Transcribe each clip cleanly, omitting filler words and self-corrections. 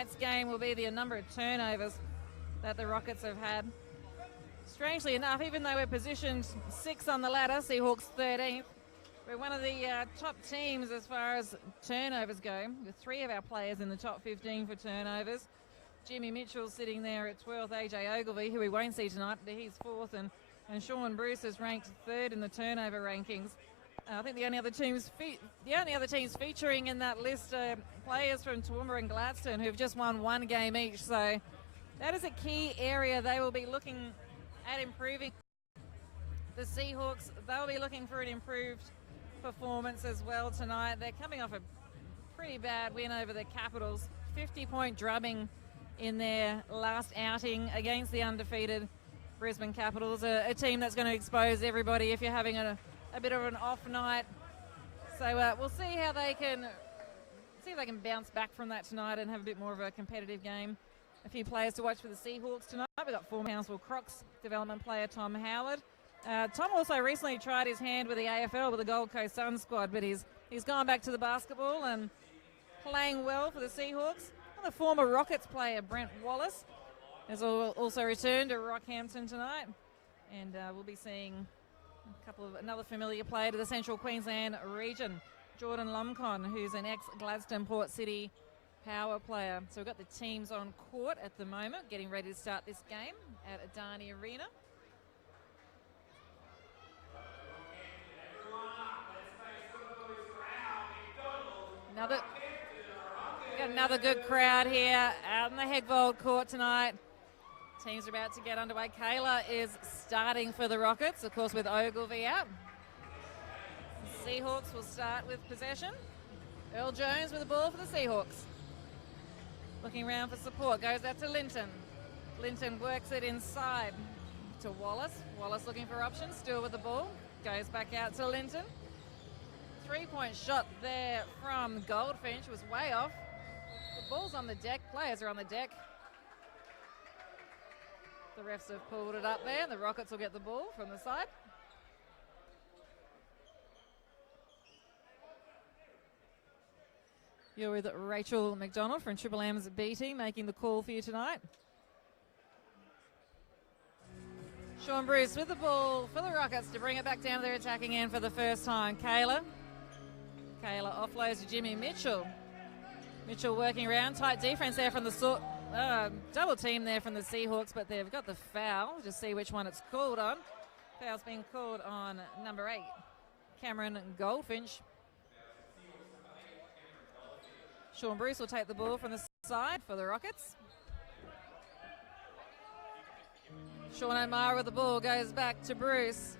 tonight's game will be the number of turnovers that the Rockets have had. Strangely enough, even though we're positioned 6th on the ladder, Seahawks 13th, we're one of the top teams as far as turnovers go, with 3 of our players in the top 15 for turnovers. Jimmy Mitchell sitting there at 12th, AJ Ogilvy, who we won't see tonight, but he's 4th, and Sean Bruce is ranked 3rd in the turnover rankings. I think the only other teams featuring in that list are players from Toowoomba and Gladstone who've just won 1 game each. So that is a key area they will be looking at improving. The Seahawks, they'll be looking for an improved performance as well tonight. They're coming off a pretty bad win over the Capitals, 50-point drubbing in their last outing against the undefeated Brisbane Capitals, a team that's going to expose everybody if you're having a bit of an off night. So we'll see how they can bounce back from that tonight and have a bit more of a competitive game. A few players to watch for the Seahawks tonight. We've got former Townsville Crocs development player Tom Howard. Tom also recently tried his hand with the AFL with the Gold Coast Suns squad, but he's gone back to the basketball and playing well for the Seahawks. And the former Rockets player Brent Wallace has also returned to Rockhampton tonight, and we'll be seeing another familiar player to the Central Queensland region, Jordan Lumcon, who's an ex-Gladstone Port City power player. So we've got the teams on court at the moment, getting ready to start this game at Adani Arena. Another good crowd here out in the Hegvold court tonight. Teams are about to get underway. Kayla is starting for the Rockets, of course, with Ogilvy out. The Seahawks will start with possession. Earl Jones with the ball for the Seahawks. Looking around for support, goes out to Linton. Linton works it inside to Wallace. Wallace looking for options, still with the ball. Goes back out to Linton. 3-point shot there from Goldfinch was way off. The ball's on the deck, players are on the deck. The refs have pulled it up there, and the Rockets will get the ball from the side. You're with Rachel McDonald from Triple M's BT, making the call for you tonight. Sean Bruce with the ball for the Rockets to bring it back down to their attacking end for the first time. Kayla offloads to Jimmy Mitchell. Mitchell working around, tight defense there from the double team there from the Seahawks, but they've got the foul. Just see which one it's called on. Foul's being called on number 8, Cameron Goldfinch. Sean Bruce will take the ball from the side for the Rockets. Sean O'Mara with the ball, goes back to Bruce.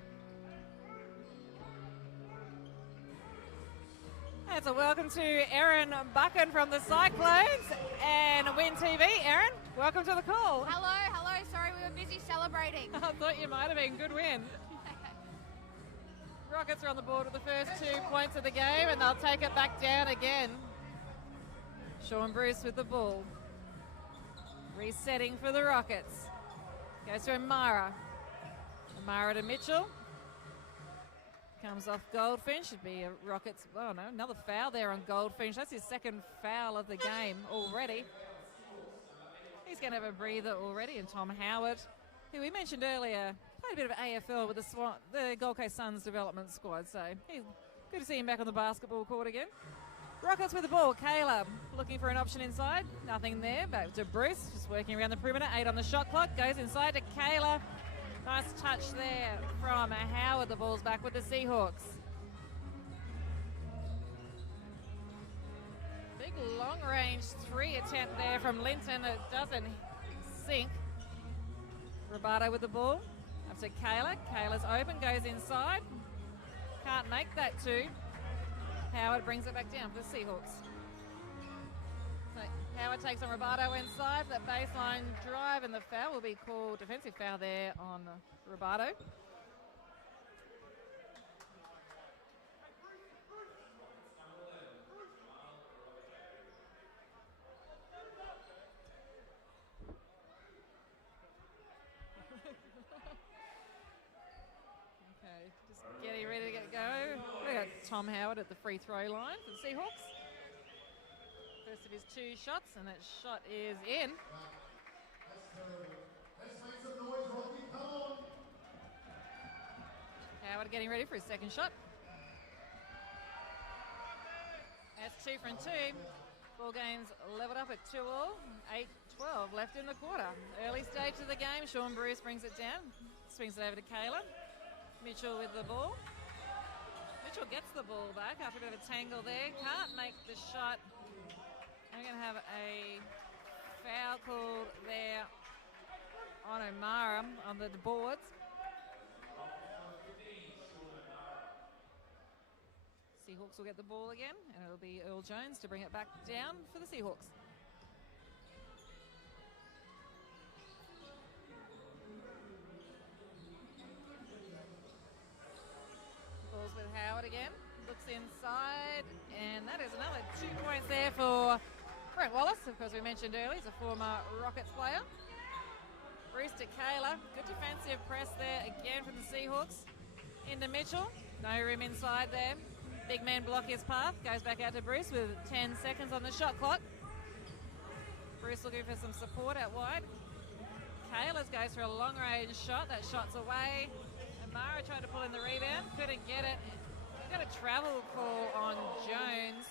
It's a welcome to Erin Buchan from the Cyclones and Win TV. Erin, welcome to the call. Hello. Sorry, we were busy celebrating. I thought you might have been. Good win. Rockets are on the board with the first 2 points of the game, and they'll take it back down again. Sean Bruce with the ball. Resetting for the Rockets. Goes to O'Mara. O'Mara to Mitchell. Comes off Goldfinch. Should be a Rockets. Oh no, another foul there on Goldfinch. That's his second foul of the game already. He's going to have a breather already. And Tom Howard, who we mentioned earlier, played a bit of AFL with the Gold Coast Suns development squad. So good to see him back on the basketball court again. Rockets with the ball. Caleb looking for an option inside. Nothing there. Back to Bruce. Just working around the perimeter. 8 on the shot clock. Goes inside to Caleb. Nice touch there from Howard. The ball's back with the Seahawks. Big long-range 3 attempt there from Linton. It doesn't sink. Robato with the ball. Up to Kayla. Kayla's open. Goes inside. Can't make that 2. Howard brings it back down for the Seahawks. So Howard takes on Robato inside for that baseline drive, and the foul will be called, defensive foul there on Robato. Okay, just getting ready to go. We got Tom Howard at the free throw line for the Seahawks. First of his 2 shots, and that shot is in. Howard getting ready for his second shot. That's 2 from 2. Ball game's leveled up at 2-all. 8-12 left in the quarter. Early stage of the game. Sean Bruce brings it down. Swings it over to Kayla. Mitchell with the ball. Mitchell gets the ball back after a bit of a tangle there. Can't make the shot. We're going to have a foul called there on O'Mara on the boards. Seahawks will get the ball again, and it'll be Earl Jones to bring it back down for the Seahawks. Ball's with Howard again. Looks inside, and that is another 2 points there for Brent Wallace. Of course, we mentioned earlier, he's a former Rockets player. Bruce to Kayla. Good defensive press there again from the Seahawks. Into Mitchell. No room inside there. Big man block his path. Goes back out to Bruce with 10 seconds on the shot clock. Bruce looking for some support out wide. Kayla's goes for a long range shot. That shot's away. Amara tried to pull in the rebound. Couldn't get it. Got a travel call on Jones.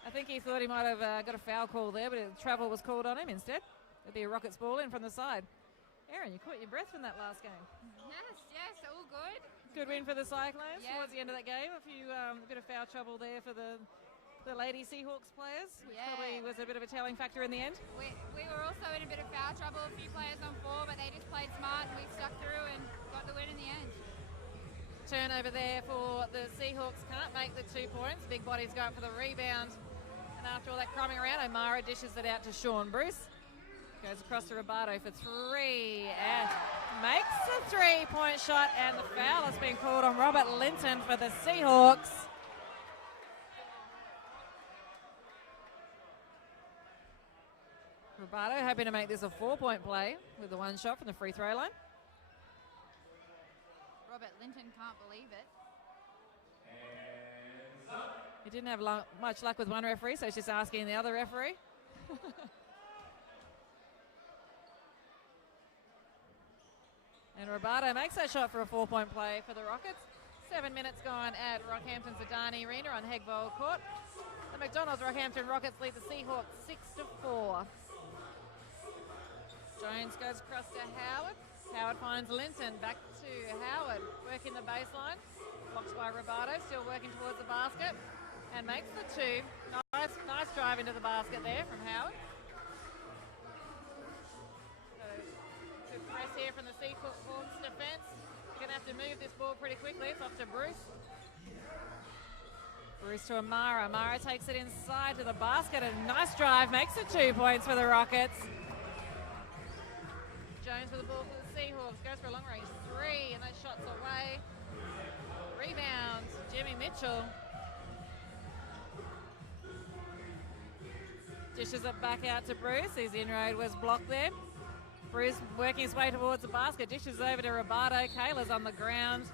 I think he thought he might have got a foul call there, but travel was called on him instead. It'll be a Rockets ball in from the side. Erin, you caught your breath from that last game. Yes, all good. Good win for the Cyclones Yeah. towards the end of that game. A bit of foul trouble there for the Lady Seahawks players, which probably was a bit of a telling factor in the end. We were also in a bit of foul trouble, a few players on 4, but they just played smart and we stuck through and got the win in the end. Turnover there for the Seahawks. Can't make the 2 points. Big bodies go up for the rebound. And after all that crumbing around, O'Mara dishes it out to Sean Bruce. Goes across to Robato for 3 and makes a 3-point shot, and the foul has been called on Robert Linton for the Seahawks. Robato hoping to make this a 4-point play with the 1 shot from the free throw line. Robert Linton can't believe it. He didn't have much luck with one referee, so he's just asking the other referee. And Robato makes that shot for a 4-point play for the Rockets. 7 minutes gone at Rockhampton Zidane Arena on Hegbold Court. The McDonalds Rockhampton Rockets lead the Seahawks 6-4. Jones goes across to Howard. Howard finds Linton. Back to Howard. Working the baseline. Blocked by Robato. Still working towards the basket. And makes the 2. Nice drive into the basket there from Howard. Good press here from the Seahawks defense. Going to have to move this ball pretty quickly. It's off to Bruce. Bruce to Amara. Amara takes it inside to the basket. A nice drive. Makes it 2 points for the Rockets. Jones with the ball for the Seahawks. Goes for a long range 3, and that shot's away. Rebound, Jimmy Mitchell. Dishes it back out to Bruce. His inroad was blocked there. Bruce working his way towards the basket. Dishes over to Robato. Kayla's on the ground.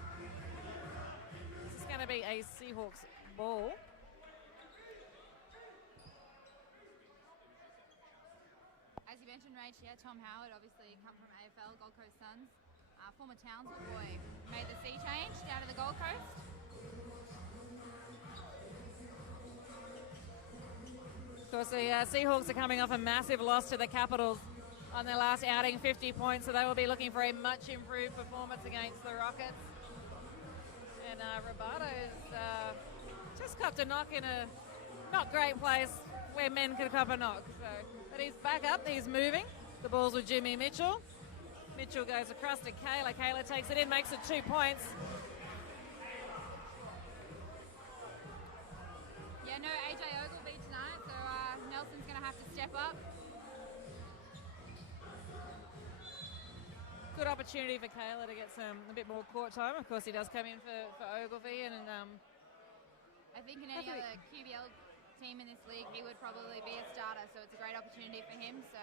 This is going to be a Seahawks ball. As you mentioned, Rach, Tom Howard obviously come from AFL, Gold Coast Suns. Former Townsville boy. Made the sea change down to the Gold Coast. Of course, the Seahawks are coming off a massive loss to the Capitals on their last outing, 50 points, so they will be looking for a much improved performance against the Rockets. And Robato's just copped a knock in a not great place where men could cop a knock. So, but he's back up, he's moving. The ball's with Jimmy Mitchell. Mitchell goes across to Kayla. Kayla takes it in, makes it 2 points. Yeah, no AJ Ogilvy tonight, so Nelson's going to have to step up. Good opportunity for Kayla to get a bit more court time. Of course, he does come in for Ogilvy, and I think in any other QBL team in this league, he would probably be a starter, so it's a great opportunity for him. So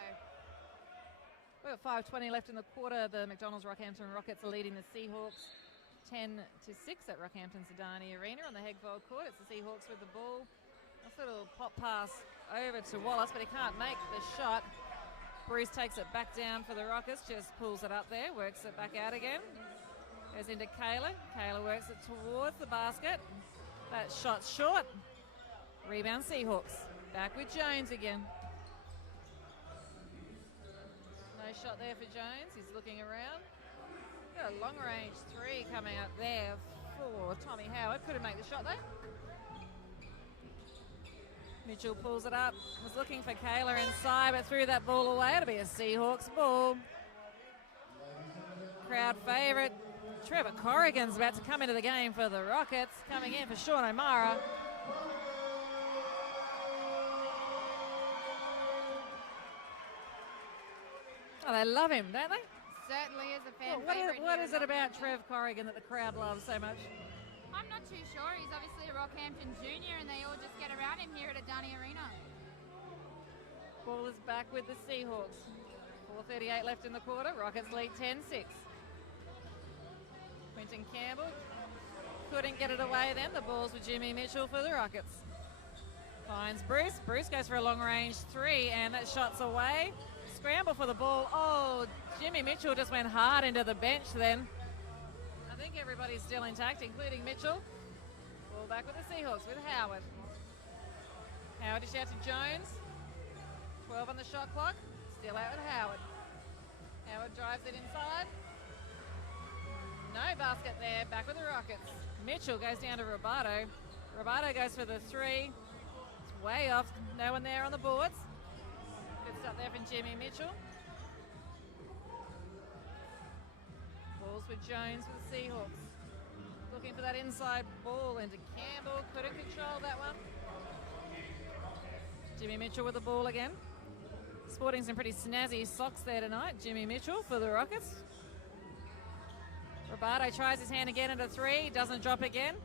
we've got 5:20 left in the quarter. The McDonalds Rockhampton Rockets are leading the Seahawks 10-6 at Rockhampton Zidane Arena on the Hegvold Court. It's the Seahawks with the ball. Nice little pop pass over to Wallace, but he can't make the shot. Bruce takes it back down for the Rockets, just pulls it up there, works it back out again. Goes into Kayla. Kayla works it towards the basket. That shot's short. Rebound Seahawks. Back with Jones again. No shot there for Jones. He's looking around. Got a long range three coming up there for Tommy Howard. Couldn't make the shot though. Mitchell pulls it up. Was looking for Kayla inside, but threw that ball away. It'll be a Seahawks ball. Crowd favourite. Trevor Corrigan's about to come into the game for the Rockets. Coming in for Sean O'Mara. Oh, they love him, don't they? Certainly is a fan What favourite. is it about Trev Corrigan that the crowd loves so much? I'm not too sure. He's obviously a Rockhampton junior, and they all just get around him here at Adani Arena. Ball is back with the Seahawks. 4:38 left in the quarter. Rockets lead 10-6. Quinton Campbell couldn't get it away then. The ball's with Jimmy Mitchell for the Rockets. Finds Bruce. Bruce goes for a long range three, and that shot's away. Scramble for the ball. Oh, Jimmy Mitchell just went hard into the bench then. I think everybody's still intact, including Mitchell. Ball back with the Seahawks with Howard. Howard dished out to Jones. 12 on the shot clock. Still out with Howard. Howard drives it inside. No basket there. Back with the Rockets. Mitchell goes down to Robato. Robato goes for the three. It's way off. No one there on the boards. Good stuff there from Jimmy Mitchell. Balls with Jones for the Seahawks. Looking for that inside ball into Campbell. Couldn't control that one. Jimmy Mitchell with the ball again. Sporting some pretty snazzy socks there tonight. Jimmy Mitchell for the Rockets. Robato tries his hand again into three. Doesn't drop again.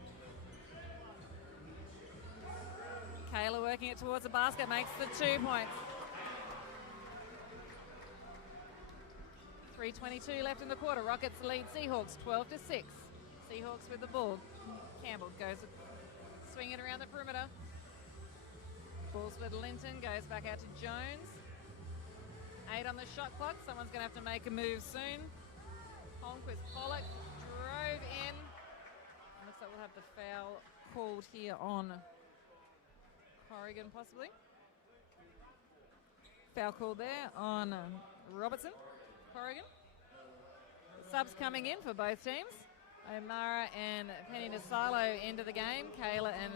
Kayla working it towards the basket. Makes the 2 points. 3:22 left in the quarter. Rockets lead Seahawks 12-6. Seahawks with the ball. Campbell goes swinging around the perimeter. Ball's with Linton. Goes back out to Jones. 8 on the shot clock. Someone's going to have to make a move soon. Holmquist Pollock drove in. Looks like we'll have the foul called here on Corrigan possibly. Foul called there on Robertson. Corrigan. Subs coming in for both teams. O'Mara and Penny Nasalo into the game. Kayla and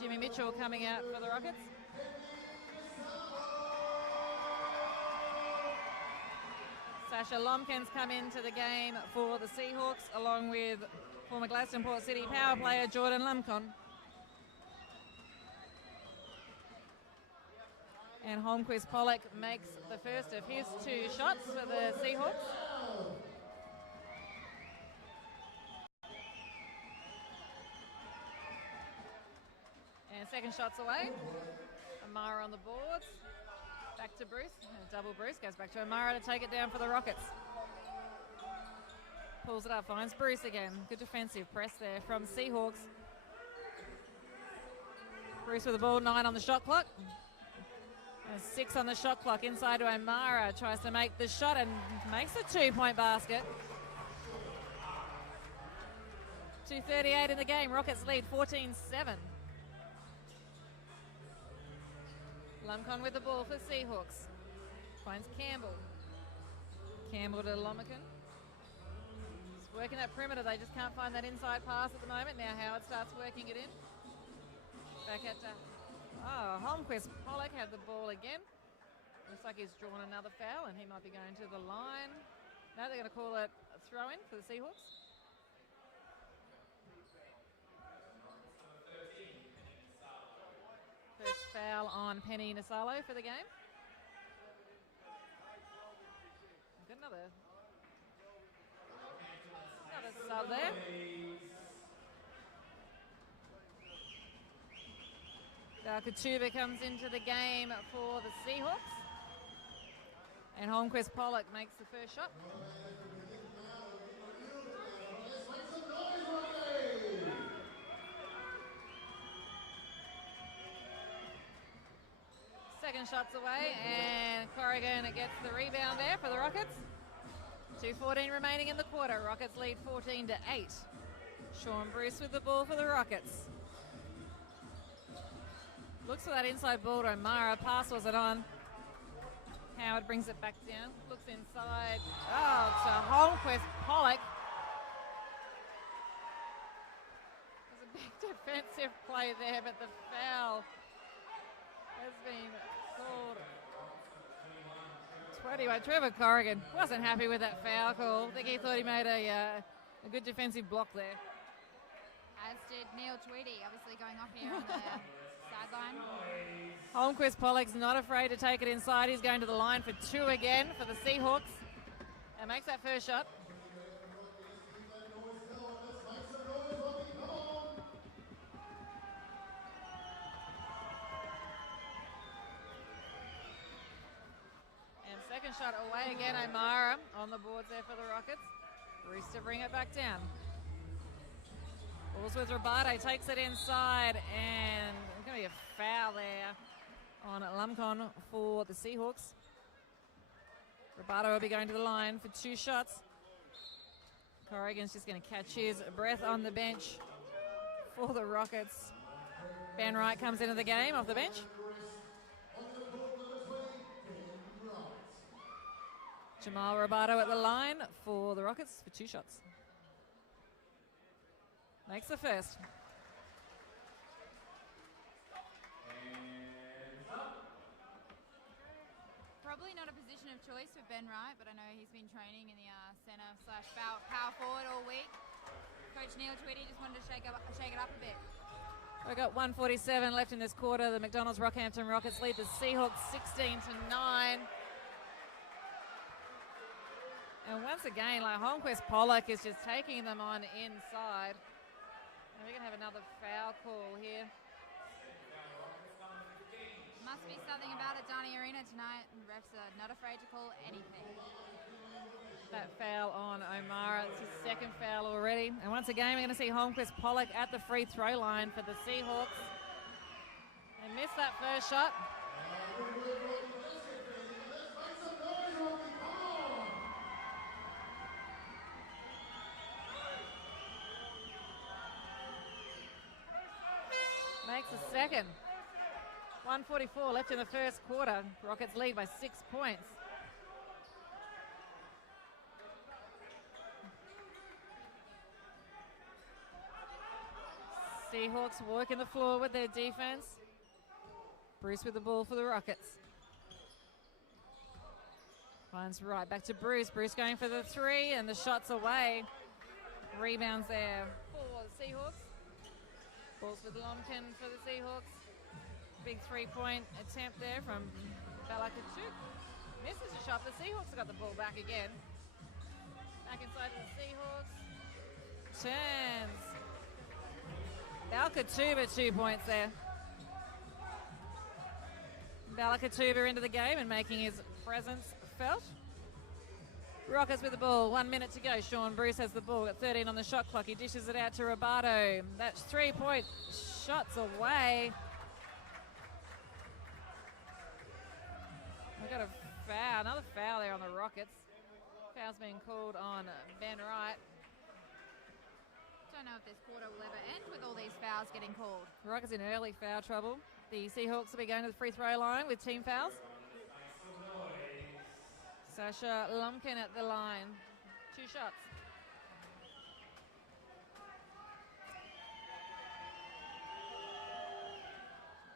Jimmy Mitchell coming out for the Rockets. Sasha Lomkin's come into the game for the Seahawks, along with former Gladstone Port City power player Jordan Lumcon. And Holmquist Pollock makes the first of his 2 shots for the Seahawks. And second shot's away. Amara on the boards. Back to Bruce. Double Bruce. Goes back to Amara to take it down for the Rockets. Pulls it up. Finds Bruce again. Good defensive press there from Seahawks. Bruce with the ball. 9 on the shot clock. And 6 on the shot clock. Inside to O'Mara. Tries to make the shot and makes a 2-point basket. 2:38 in the game. Rockets lead 14-7. Lumcon with the ball for Seahawks. Finds Campbell. Campbell to Lomakin. Just working that perimeter. They just can't find that inside pass at the moment. Now Howard starts working it in. Back at Holmquist Pollock had the ball again. Looks like he's drawn another foul and he might be going to the line. No, they're going to call it a throw-in for the Seahawks. First foul on Penny Nasalo for the game. Got another sub there. Katuba comes into the game for the Seahawks. And Holmquist Pollock makes the first shot. Second shot's away, and Corrigan gets the rebound there for the Rockets. 2:14 remaining in the quarter. Rockets lead 14-8. Sean Bruce with the ball for the Rockets. Looks for that inside ball to O'Mara. Pass wasn't on. Howard brings it back down. Looks inside. Oh, to Holmquist. Pollock. There's a big defensive play there, but the foul has been called. 21. Trevor Corrigan wasn't happy with that foul call. I think he thought he made a good defensive block there. As did Neil Tweedy, obviously going off here on the sideline. Holmquist Pollock's not afraid to take it inside. He's going to the line for 2 again for the Seahawks. And makes that first shot. And second shot away again. O'Mara on the boards there for the Rockets. Bruce to bring it back down. Balls with Rabate, takes it inside, and there's going to be a foul there on Lumcon for the Seahawks. Rabate will be going to the line for 2 shots. Corrigan's just going to catch his breath on the bench for the Rockets. Ben Wright comes into the game off the bench. Jamal Rabate at the line for the Rockets for 2 shots. Makes the first. Probably not a position of choice for Ben Wright, but I know he's been training in the centre/power forward all week. Coach Neil Tweedy just wanted to shake it up a bit. We've got 1:47 left in this quarter. The McDonalds Rockhampton Rockets lead the Seahawks 16-9. And once again, like Holmquist Pollock is just taking them on inside. And we're going to have another foul call here. Must be something about it, Darnie Arena tonight. And refs are not afraid to call anything. That foul on O'Mara. It's his second foul already. And once again, we're going to see Holmquist Pollock at the free throw line for the Seahawks. They missed that first shot. Makes a second. 1:44 left in the first quarter. Rockets lead by 6 points. Seahawks working the floor with their defense. Bruce with the ball for the Rockets. Finds right back to Bruce. Bruce going for the 3 and the shot's away. Rebounds there for the Seahawks. Balls with Lomkin for the Seahawks. Big 3-point attempt there from Balakachuk. Misses a shot. The Seahawks have got the ball back again. Back inside to the Seahawks. Turns. Balakatuba 2 points there. Balakatuba into the game and making his presence felt. Rockets with the ball, 1 minute to go. Sean Bruce has the ball at 13 on the shot clock. He dishes it out to Rabate. That's 3-point shots away. We've got a foul, another foul there on the Rockets. Foul's being called on Ben Wright. Don't know if this quarter will ever end with all these fouls getting called. Rockets in early foul trouble. The Seahawks will be going to the free throw line with team fouls. Sasha Lumpkin at the line. 2 shots.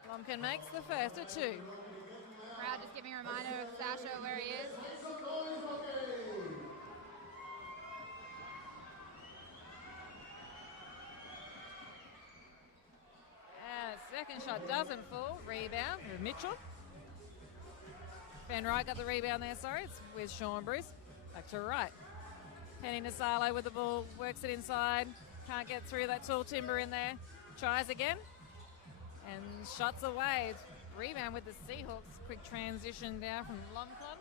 Lumpkin makes the first of 2. Crowd just giving a reminder of Sasha where he is. Second shot doesn't fall. Rebound with Mitchell. Ben Wright got the rebound there, sorry. It's with Sean Bruce. Back to Wright. Penny Nasalo with the ball. Works it inside. Can't get through that tall timber in there. Tries again. And shots away. Rebound with the Seahawks. Quick transition down from Lumpkin.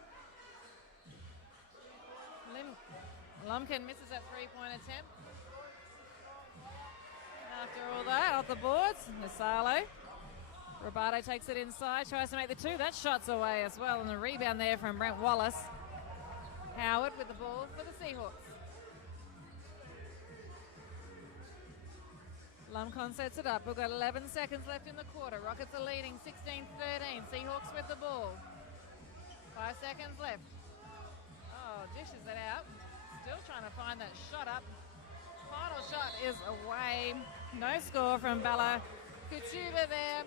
Lumpkin misses that 3-point attempt. After all that, off the boards, Nasalo. Roberto takes it inside, tries to make the two. That shot's away as well, and the rebound there from Brent Wallace. Howard with the ball for the Seahawks. Lumcon sets it up. We've got 11 seconds left in the quarter. Rockets are leading 16-13. Seahawks with the ball. 5 seconds left. Oh, dishes it out. Still trying to find that shot up. Final shot is away. No score from Bella Kutuba there.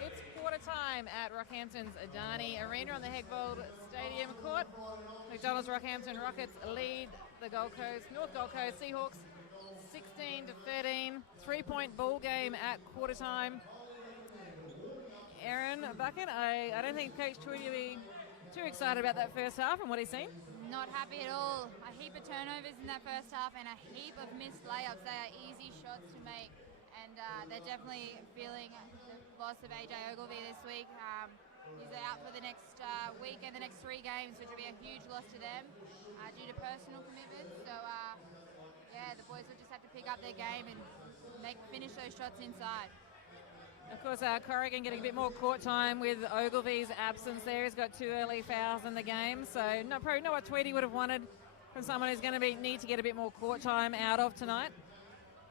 It's quarter time at Rockhampton's Adani Arena on the Hegbold Stadium court. McDonalds Rockhampton Rockets lead the North Gold Coast Seahawks 16-13. 3-point ball game at quarter time. Erin Bucket, I don't think Coach Tweedy will be too excited about that first half from what he's seen. Not happy at all. A heap of turnovers in that first half and a heap of missed layups. They are easy shots to make, and they're definitely feeling the loss of AJ Ogilvy this week. He's out for the next week and the next 3 games, which will be a huge loss to them due to personal commitments. So, yeah, the boys will just have to pick up their game and finish those shots inside. Of course, Corrigan getting a bit more court time with Ogilvy's absence there. He's got 2 early fouls in the game, so probably not what Tweedy would have wanted from someone who's going to need to get a bit more court time out of tonight.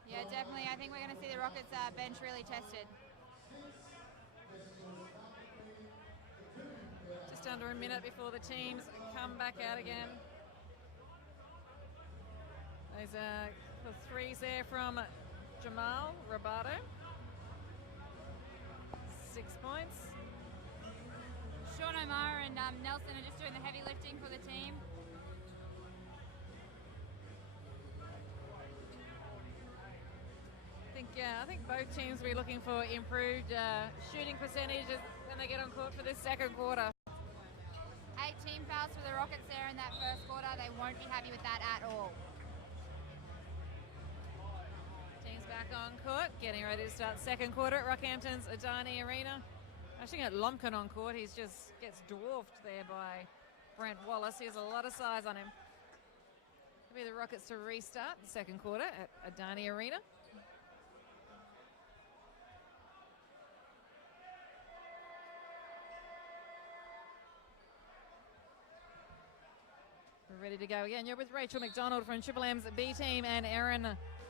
Yeah, definitely. I think we're going to see the Rockets bench really tested. Just under a minute before the teams come back out again. There's the threes there from Jamal Roberto. 6 points. Sean O'Mara and Nelson are just doing the heavy lifting for the team. I think both teams will be looking for improved shooting percentages when they get on court for this second quarter. 8 team fouls for the Rockets there in that first quarter. They won't be happy with that at all. Teams back on court, getting ready to start second quarter at Rockhampton's Adani Arena. Actually got Lumpkin on court. He just gets dwarfed there by Brent Wallace. He has a lot of size on him. It'll be the Rockets to restart the second quarter at Adani Arena. We're ready to go again. You're with Rachel McDonald from Triple M's B team and Erin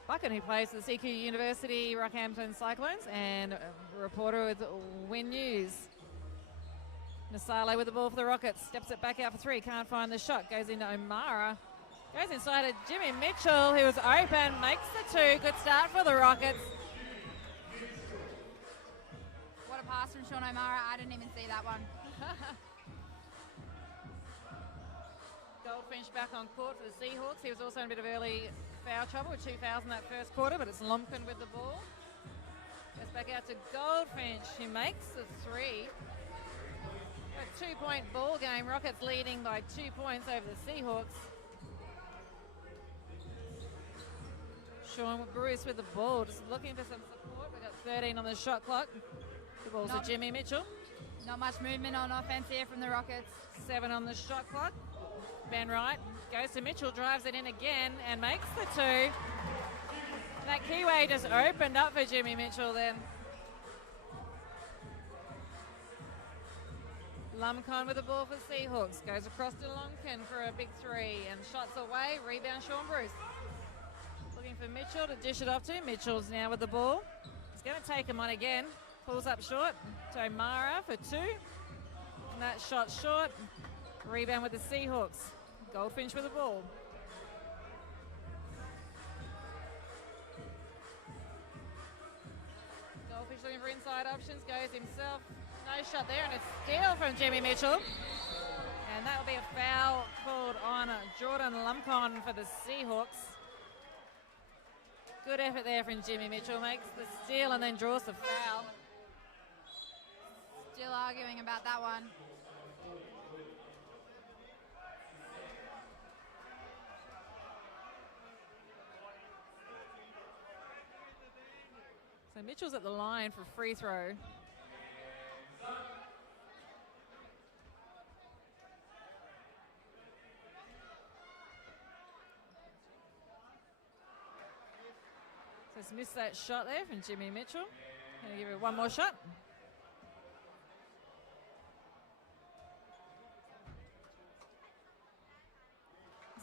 Bucket, who plays for the CQ University Rockhampton Cyclones, and a reporter with Win News. Nasale with the ball for the Rockets. Steps it back out for 3. Can't find the shot. Goes into O'Mara. Goes inside to Jimmy Mitchell, who was open. Makes the 2. Good start for the Rockets. What a pass from Sean O'Mara. I didn't even see that one. Goldfinch back on court for the Seahawks. He was also in a bit of early foul trouble with 2 fouls in that first quarter, but it's Lumpkin with the ball. Goes back out to Goldfinch, who makes the 3. A 2-point ball game. Rockets leading by 2 points over the Seahawks. Sean Bruce with the ball, just looking for some support. We've got 13 on the shot clock. The ball's to Jimmy Mitchell. Not much movement on offense here from the Rockets. 7 on the shot clock. Ben Wright goes to Mitchell, drives it in again and makes the 2. That keyway just opened up for Jimmy Mitchell then. Lumcon with the ball for Seahawks. Goes across to Lumpkin for a big 3 and shots away. Rebound Sean Bruce. Looking for Mitchell to dish it off to. Mitchell's now with the ball. He's going to take him on again. Pulls up short to O'Mara for 2. And that shot short. Rebound with the Seahawks. Goldfinch with the ball. Goldfinch looking for inside options. Goes himself. No shot there, and a steal from Jimmy Mitchell. And that will be a foul called on Jordan Lumpkin for the Seahawks. Good effort there from Jimmy Mitchell. Makes the steal and then draws the foul. Still arguing about that one. So Mitchell's at the line for free throw. So he's missed that shot there from Jimmy Mitchell. Going to give it one more shot.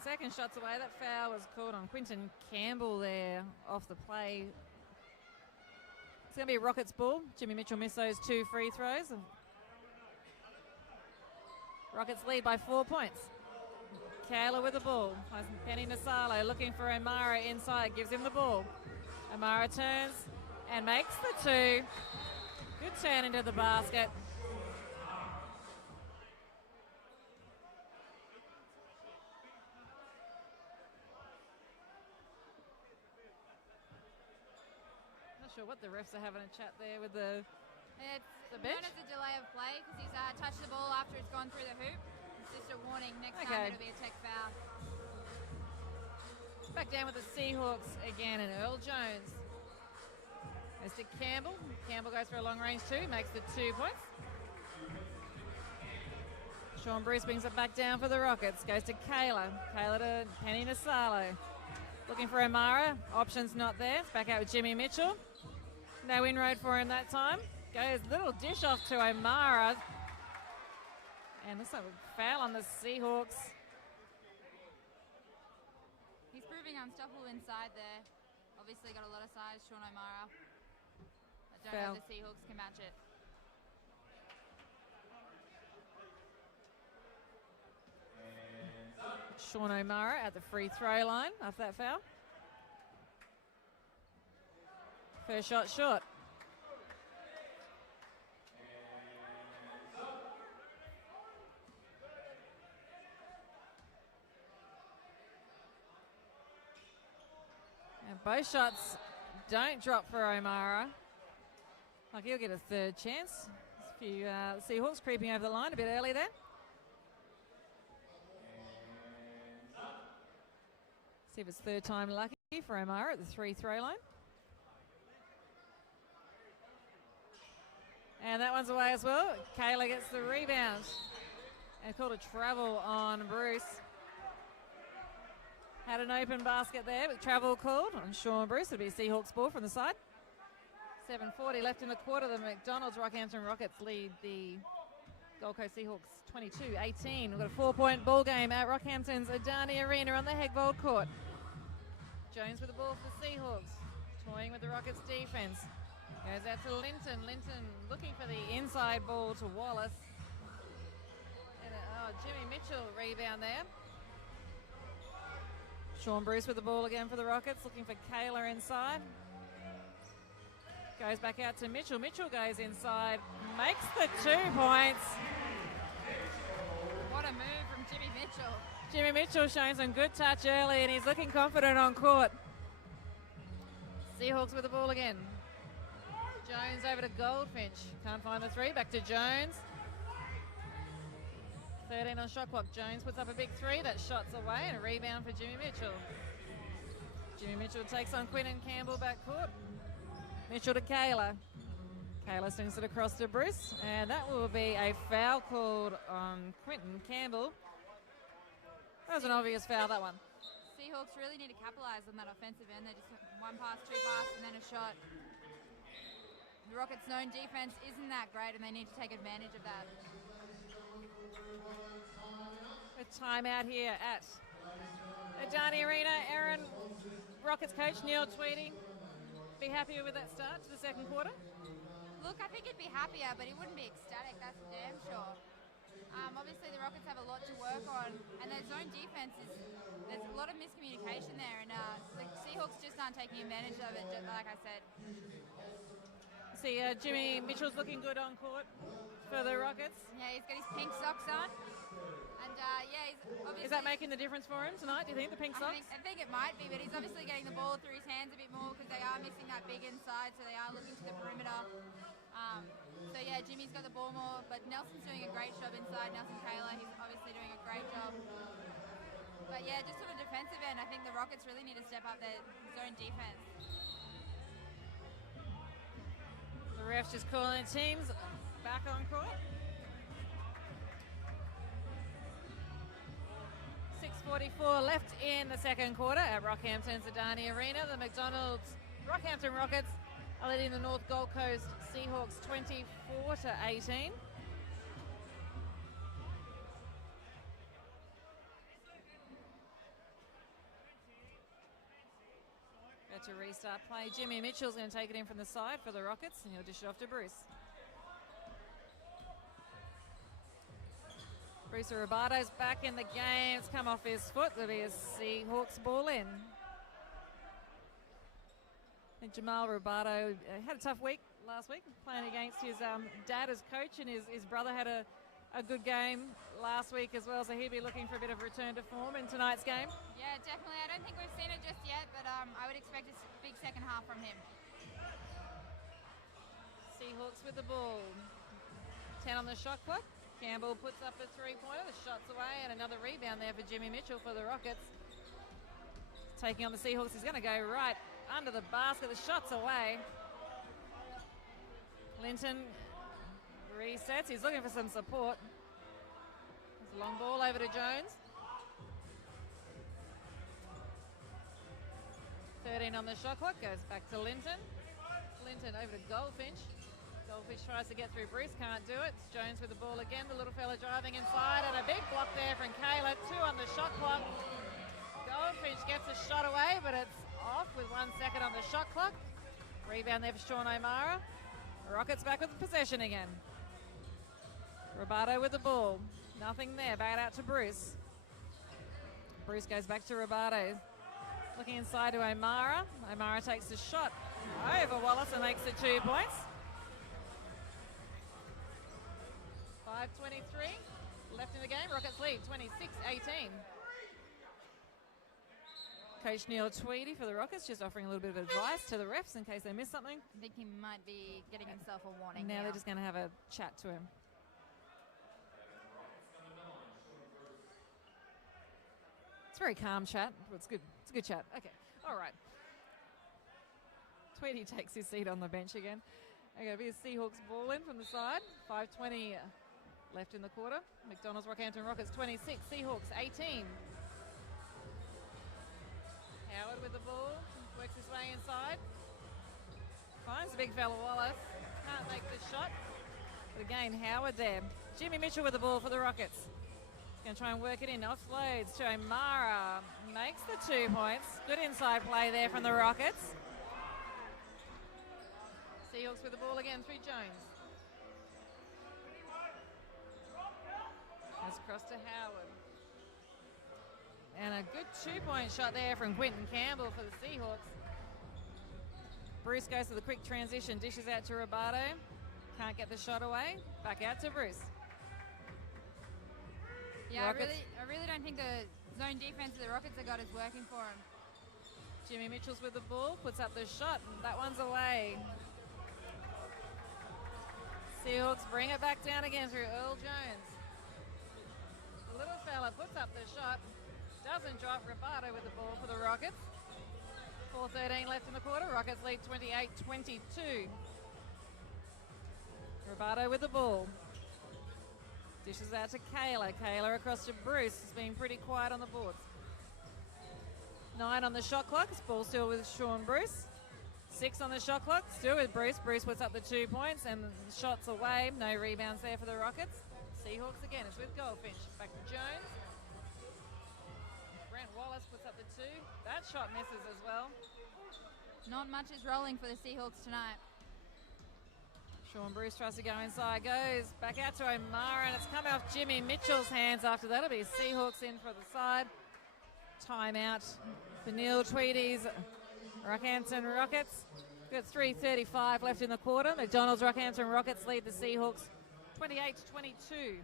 second shots away. That foul was called on Quinton Campbell there off the play. It's going to be a Rockets ball. Jimmy Mitchell missed those 2 free throws. Rockets lead by 4 points. Kayla with the ball. Penny Nasalo looking for O'Mara inside. Gives him the ball. O'Mara turns and makes the 2. Good turn into the basket. Not sure what the refs are having a chat there with the bench. Known as a delay of play because he's touched the ball after it's gone through the hoop. It's just a warning. Next time it'll be a tech foul. Back down with the Seahawks again, and Earl Jones. Goes to Campbell. Campbell goes for a long range 2, makes the 2 points. Sean Bruce brings it back down for the Rockets. Goes to Kayla. Kayla to Penny Nasalo. Looking for O'Mara. Options not there. It's back out with Jimmy Mitchell. No inroad for him that time. Goes little dish off to O'Mara. And looks like a foul on the Seahawks. He's proving unstoppable inside there. Obviously got a lot of size, Sean O'Mara. I don't know if the Seahawks can match it. Sean O'Mara at the free throw line after that foul. First shot short. And both shots don't drop for O'Mara. Like he'll get a third chance. A few Seahawks creeping over the line a bit early there. See if it's third time lucky for O'Mara at the free throw line. And that one's away as well. Kayla gets the rebound. And called a travel on Bruce. Had an open basket there with travel called on Sean Bruce. It'll be a Seahawks ball from the side. 7:40 left in the quarter. The McDonalds Rockhampton Rockets lead the Gold Coast Seahawks 22-18. We've got a 4-point ball game at Rockhampton's Adani Arena on the Hegvold court. Jones with the ball for the Seahawks. Toying with the Rockets defense. Goes out to Linton. Linton looking for the inside ball to Wallace. And Jimmy Mitchell rebound there. Sean Bruce with the ball again for the Rockets. Looking for Kayla inside. Goes back out to Mitchell. Mitchell goes inside. Makes the 2 points. What a move from Jimmy Mitchell. Jimmy Mitchell showing some good touch early and he's looking confident on court. Seahawks with the ball again. Jones over to Goldfinch. Can't find the 3. Back to Jones. 13 on shot clock. Jones puts up a big 3. That shot's away and a rebound for Jimmy Mitchell. Jimmy Mitchell takes on Quinton Campbell backcourt. Mitchell to Kayla. Kayla swings it across to Bruce. And that will be a foul called on Quinton Campbell. That was an obvious foul, that one. Seahawks really need to capitalise on that offensive end. They just one pass, 2 passes, and then a shot. The Rockets' known defense isn't that great, and they need to take advantage of that. A timeout here at Adani Arena. Aaron, Rockets coach Neil Tweedy, be happier with that start to the second quarter? Look, I think he'd be happier, but he wouldn't be ecstatic, that's for damn sure. Obviously, the Rockets have a lot to work on, and their zone defense there's a lot of miscommunication there, and the Seahawks just aren't taking advantage of it, like I said. See, Jimmy Mitchell's looking good on court for the Rockets. Yeah, he's got his pink socks on. And he's obviously... Is that making the difference for him tonight, do you think, the pink socks? I think it might be, but he's obviously getting the ball through his hands a bit more because they are missing that big inside, so they are looking to the perimeter. Jimmy's got the ball more, but Nelson's doing a great job inside. Nelson Taylor, he's obviously doing a great job. But yeah, just on a defensive end, I think the Rockets really need to step up their zone defense. The refs just calling teams back on court. 6:44 left in the second quarter at Rockhampton's Adani Arena. The McDonalds Rockhampton Rockets are leading the North Gold Coast Seahawks 24-18. Set to restart play. Jimmy Mitchell's going to take it in from the side for the Rockets, and he'll dish it off to Bruce. Bruce Robado's back in the game. It's come off his foot. There'll be a Seahawks ball in. And Jamal Robato had a tough week last week, playing against his dad as coach, and his brother had a good game last week as well, so he'll be looking for a bit of return to form in tonight's game. Yeah, definitely. I don't think we've seen it just yet, but I would expect a big second half from him. Seahawks with the ball. 10 on the shot clock. Campbell puts up a three-pointer. The shot's away, and another rebound there for Jimmy Mitchell for the Rockets. Taking on the Seahawks. He's going to go right under the basket. The shot's away. Linton resets. He's looking for some support. There's a long ball over to Jones. 13 on the shot clock. Goes back to Linton. Linton over to Goldfinch. Goldfinch tries to get through Bruce. Can't do it. It's Jones with the ball again. The little fella driving inside. And a big block there from Kayla. 2 on the shot clock. Goldfinch gets a shot away, but it's off with 1 second on the shot clock. Rebound there for Sean O'Mara. Rockets back with the possession again. Robato with the ball. Nothing there. Back out to Bruce. Bruce goes back to Robato. Looking inside to O'Mara. O'Mara takes the shot over Wallace and makes it 2 points. 5:23 left in the game. Rockets lead 26-18. Coach Neil Tweedy for the Rockets just offering a little bit of advice to the refs in case they miss something. I think he might be getting himself a warning Now they're just going to have a chat to him. It's a very calm chat. It's good. It's a good chat. Okay. All right. Tweedy takes his seat on the bench again. Okay, it'll be a Seahawks ball in from the side. 5:20 left in the quarter. McDonalds Rockhampton Rockets 26, Seahawks 18. Howard with the ball, works his way inside. Finds the big fella Wallace. Can't make the shot. But again, Howard there. Jimmy Mitchell with the ball for the Rockets. Going to try and work it in. Offloads to O'Mara. Makes the 2 points. Good inside play there from the Rockets. Seahawks with the ball again through Jones. Goes across to Howard. And a good 2-point shot there from Quinton Campbell for the Seahawks. Bruce goes to the quick transition, dishes out to Robato. Can't get the shot away. Back out to Bruce. Yeah, I really don't think the zone defense of the Rockets have got is working for him. Jimmy Mitchell's with the ball, puts up the shot. That one's away. Seahawks bring it back down again through Earl Jones. The little fella puts up the shot. Doesn't drop. Robato with the ball for the Rockets. 4:13 left in the quarter. Rockets lead 28-22. Robato with the ball. Dishes out to Kayla. Kayla across to Bruce. He's been pretty quiet on the boards. 9 on the shot clock. It's ball still with Sean Bruce. 6 on the shot clock. Still with Bruce. Bruce puts up the 2 points and the shots away. No rebounds there for the Rockets. Seahawks again. It's with Goldfinch. Back to Jones. Brent Wallace puts up the 2. That shot misses as well. Not much is rolling for the Seahawks tonight. Sean Bruce tries to go inside. Goes back out to O'Mara, and it's come off Jimmy Mitchell's hands after that. It'll be Seahawks in for the side. Timeout for Neil Tweedy's Rockhampton Rockets. We've got 3:35 left in the quarter. McDonalds Rockhampton Rockets lead the Seahawks 28-22.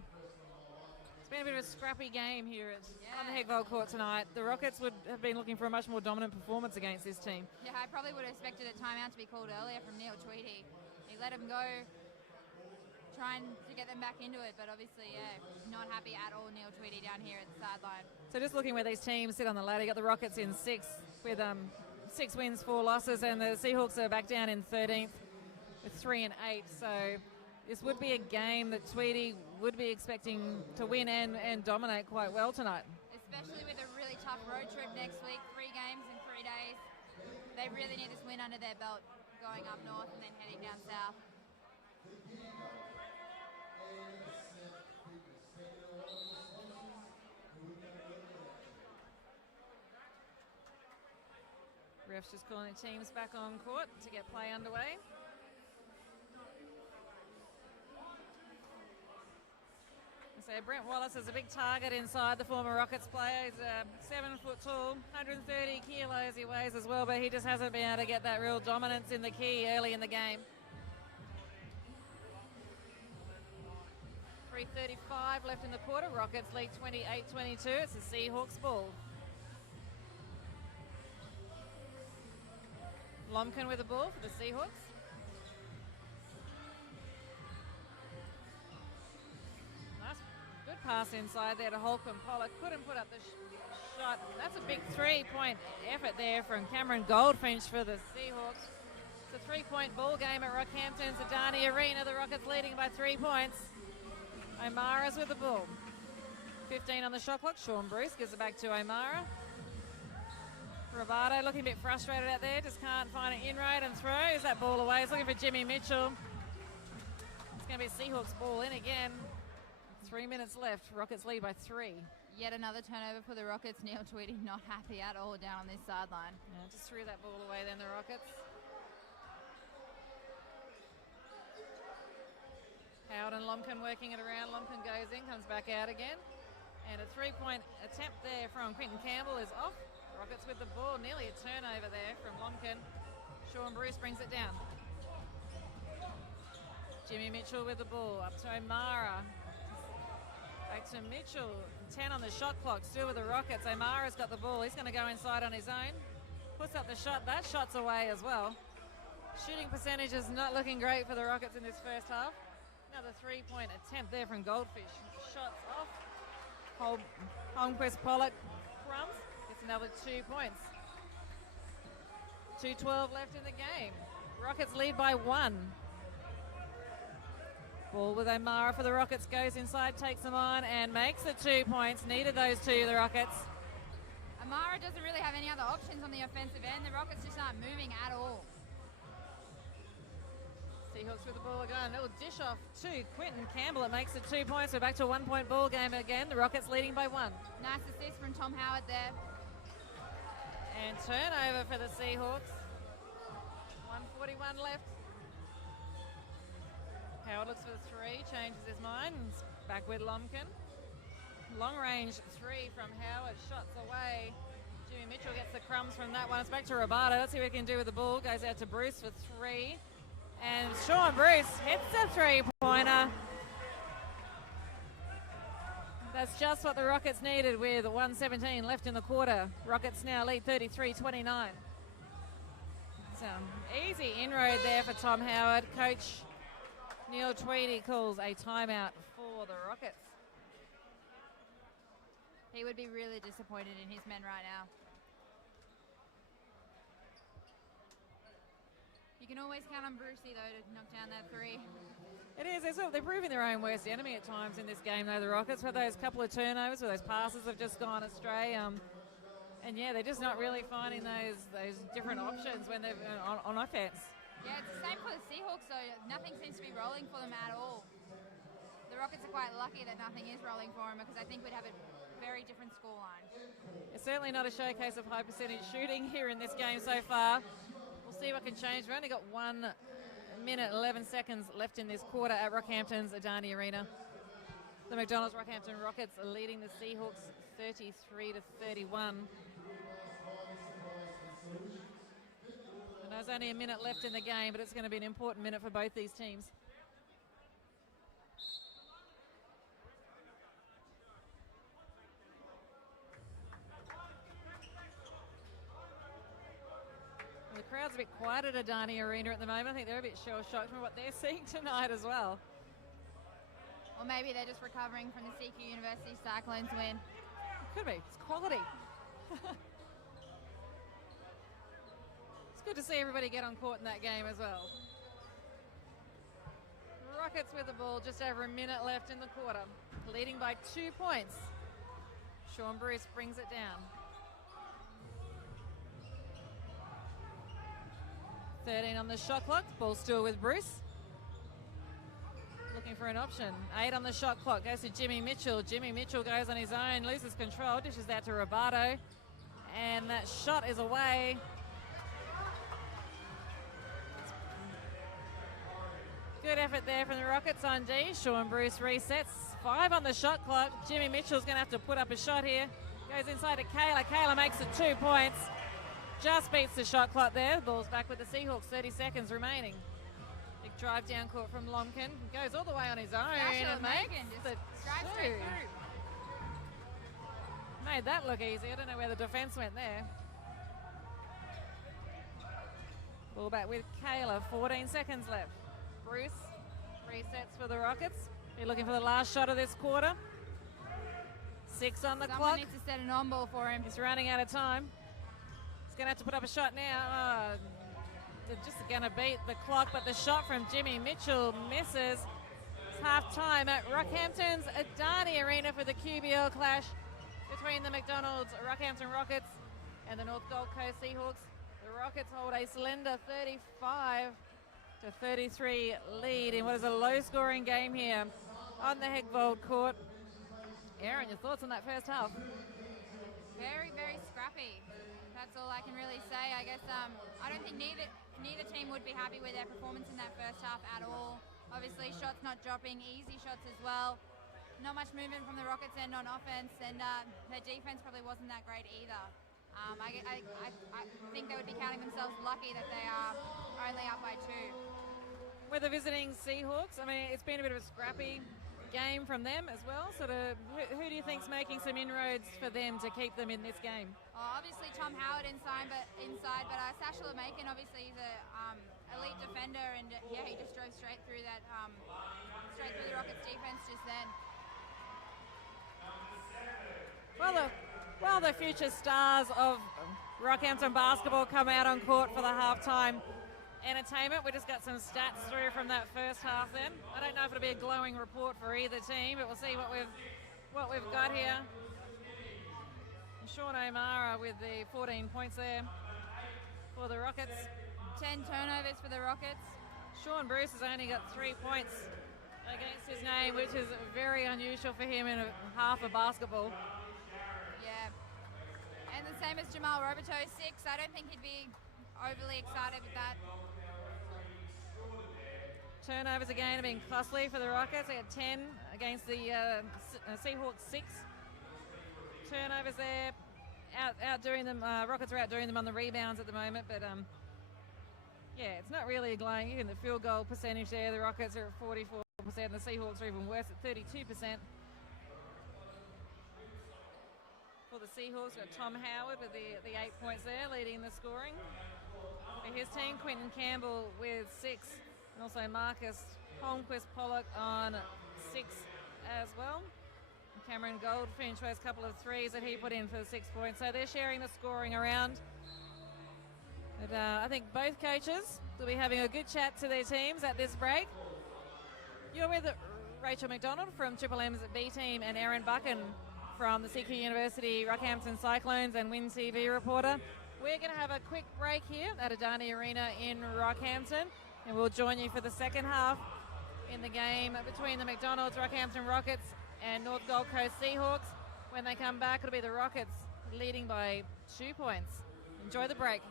It's been a bit of a scrappy game here on the Hegvold Court tonight. The Rockets would have been looking for a much more dominant performance against this team. Yeah, I probably would have expected a timeout to be called earlier from Neil Tweedy. He let them go, trying to get them back into it, but obviously, not happy at all, Neil Tweedy down here at the sideline. So just looking where these teams sit on the ladder, you got the Rockets in 6th with 6 wins, 4 losses, and the Seahawks are back down in 13th with 3 and 8. So this would be a game that Tweedy would be expecting to win and dominate quite well tonight. Especially with a really tough road trip next week, 3 games in 3 days. They really need this win under their belt, going up north and then heading down south. Ref's just calling the teams back on court to get play underway. So Brent Wallace is a big target inside, the former Rockets player. He's 7 foot tall, 130 kilos he weighs as well, but he just hasn't been able to get that real dominance in the key early in the game. 3:35 left in the quarter. Rockets lead 28-22. It's the Seahawks ball. Lomkin with the ball for the Seahawks. Nice, good pass inside there to Holcomb. Pollock couldn't put up the shot. That's a big 3-point effort there from Cameron Goldfinch for the Seahawks. It's a 3-point ball game at Rockhampton's Adani Arena. The Rockets leading by 3 points. O'Mara's with the ball. 15 on the shot clock. Sean Bruce gives it back to O'Mara. Rovato looking a bit frustrated out there. Just can't find an inroad and throws that ball away. He's looking for Jimmy Mitchell. It's going to be Seahawks ball in again. 3 minutes left. Rockets lead by 3. Yet another turnover for the Rockets. Neil Tweedy not happy at all down on this sideline. Yeah, just threw that ball away then, the Rockets. Howard and Lomkin working it around. Lomkin goes in, comes back out again. And a 3-point attempt there from Quinton Campbell is off. Rockets with the ball, nearly a turnover there from Lomkin. Sean Bruce brings it down. Jimmy Mitchell with the ball, up to O'Mara. Back to Mitchell, 10 on the shot clock, still with the Rockets. O'Mara's got the ball, he's going to go inside on his own. Puts up the shot, that shot's away as well. Shooting percentage is not looking great for the Rockets in this first half. Another 3-point attempt there from Goldfish. Shots off. Holmquist Pollock crumbs. Gets another 2 points. 2:12 left in the game. Rockets lead by 1. Ball with O'Mara for the Rockets. Goes inside, takes them on, and makes the 2 points. Needed those two, the Rockets. O'Mara doesn't really have any other options on the offensive end. The Rockets just aren't moving at all. Seahawks with the ball again. Little dish off to Quinton Campbell. It makes it 2 points. We're back to a 1-point ball game again. The Rockets leading by 1. Nice assist from Tom Howard there. And turnover for the Seahawks. 1:41 left. Howard looks for the 3, changes his mind. Back with Lomkin. Long range 3 from Howard. Shots away. Jimmy Mitchell gets the crumbs from that one. It's back to Robato. Let's see what he can do with the ball. Goes out to Bruce for 3. And Sean Bruce hits the 3-pointer. That's just what the Rockets needed with 1:17 left in the quarter. Rockets now lead 33-29. Some easy inroad there for Tom Howard. Coach Neil Tweedy calls a timeout for the Rockets. He would be really disappointed in his men right now. You can always count on Brucey, though, to knock down that 3. It is. They're proving their own worst enemy at times in this game, though, the Rockets. With those couple of turnovers, where those passes have just gone astray. And, yeah, they're just not really finding those different options when they're on offense. Yeah, it's the same for the Seahawks, though. Nothing seems to be rolling for them at all. The Rockets are quite lucky that nothing is rolling for them, because I think we'd have a very different scoreline. It's certainly not a showcase of high percentage shooting here in this game so far. We'll see what can change. We've only got 1 minute, 11 seconds left in this quarter at Rockhampton's Adani Arena. The McDonalds Rockhampton Rockets are leading the Seahawks 33-31. And there's only a minute left in the game, but it's going to be an important minute for both these teams. The crowd's a bit quiet at Adani Arena at the moment. I think they're a bit shell-shocked from what they're seeing tonight as well. Or maybe they're just recovering from the CQ University Cyclones win. It could be. It's quality. It's good to see everybody get on court in that game as well. Rockets with the ball, just over a minute left in the quarter. Leading by 2 points. Sean Bruce brings it down. 13 on the shot clock. Ball still with Bruce. Looking for an option. 8 on the shot clock. Goes to Jimmy Mitchell. Jimmy Mitchell goes on his own. Loses control. Dishes out to Robato. And that shot is away. Good effort there from the Rockets on D. Sean Bruce resets. 5 on the shot clock. Jimmy Mitchell's going to have to put up a shot here. Goes inside to Kayla. Kayla makes it 2 points. Just beats the shot clock there. Ball's back with the Seahawks. 30 seconds remaining. Big drive down court from Lomkin. Goes all the way on his own and makes the 2. Made that look easy. I don't know where the defense went there. Ball back with Kayla. 14 seconds left. Bruce resets for the Rockets. They're looking for the last shot of this quarter. 6 on the clock. Someone needs to set an on ball for him. He's running out of time. He's going to have to put up a shot now. They're just going to beat the clock, but the shot from Jimmy Mitchell misses. It's half time at Rockhampton's Adani Arena for the QBL clash between the McDonald's Rockhampton Rockets and the North Gold Coast Seahawks. The Rockets hold a slender 35-33 lead in what is a low-scoring game here on the Hegvold court. Aaron, your thoughts on that first half? Very, very scrappy. That's all I can really say. I guess I don't think neither team would be happy with their performance in that first half at all. Obviously, shots not dropping, easy shots as well. Not much movement from the Rockets' end on offense, and their defense probably wasn't that great either. I think they would be counting themselves lucky that they are only up by 2. With the visiting Seahawks, I mean, it's been a bit of a scrappy game from them as well. Sort of, who do you think's making some inroads for them to keep them in this game? Obviously Tom Howard inside, but Sasha Lemakin, obviously he's a elite defender, and yeah, he just drove straight through that, straight through the Rockets defense just then. Well, the future stars of Rockhampton basketball come out on court for the halftime entertainment. We just got some stats through from that first half then. I don't know if it'll be a glowing report for either team, but we'll see what we've got here. And Sean O'Mara with the 14 points there for the Rockets. 10 turnovers for the Rockets. Sean Bruce has only got 3 points against his name, which is very unusual for him in half of basketball. Yeah. And the same as Jamal Roberto, 6. I don't think he'd be overly excited with that. Turnovers again have been costly for the Rockets. They had 10 against the Seahawks, 6. Turnovers there, outdoing them. Rockets are outdoing them on the rebounds at the moment, but yeah, it's not really a glowing. Even the field goal percentage there, the Rockets are at 44%, and the Seahawks are even worse at 32%. For the Seahawks, got Tom Howard with the 8 points there, leading the scoring. For his team, Quentin Campbell with 6, and also Marcus Holmquist Pollock on 6 as well. And Cameron Goldfinch has a couple of 3s that he put in for the 6 points, so they're sharing the scoring around. But I think both coaches will be having a good chat to their teams at this break. You're with Rachel McDonald from Triple M's B team and Aaron Buchan from the CQ University Rockhampton Cyclones and Win TV reporter. We're going to have a quick break here at Adani Arena in Rockhampton, and we'll join you for the second half in the game between the McDonald's Rockhampton Rockets and North Gold Coast Seahawks. When they come back, it'll be the Rockets leading by 2 points. Enjoy the break.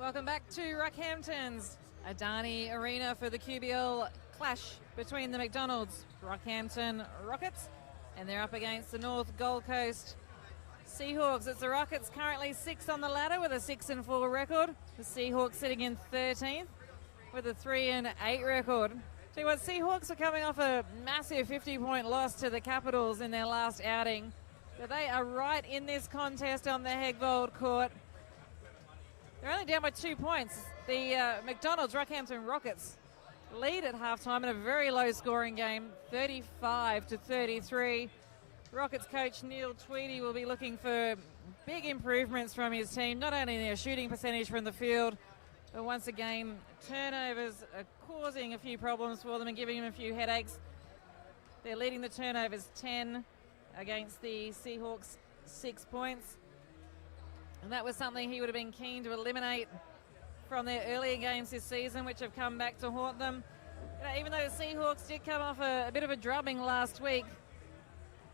Welcome back to Rockhampton's Adani Arena for the QBL clash between the McDonalds Rockhampton Rockets, and they're up against the North Gold Coast Seahawks. It's the Rockets currently 6th on the ladder with a 6-4 record. The Seahawks sitting in 13th with a 3-8 record. Tell you what, Seahawks are coming off a massive 50-point loss to the Capitals in their last outing. But they are right in this contest on the Hegvold court. They're only down by 2 points. The McDonalds Rockhampton Rockets lead at halftime in a very low-scoring game, 35-33. Rockets coach Neil Tweedy will be looking for big improvements from his team, not only in their shooting percentage from the field, but once again, turnovers are causing a few problems for them and giving them a few headaches. They're leading the turnovers 10 against the Seahawks 6 points. And that was something he would have been keen to eliminate from their earlier games this season, which have come back to haunt them. You know, even though the Seahawks did come off a bit of a drubbing last week,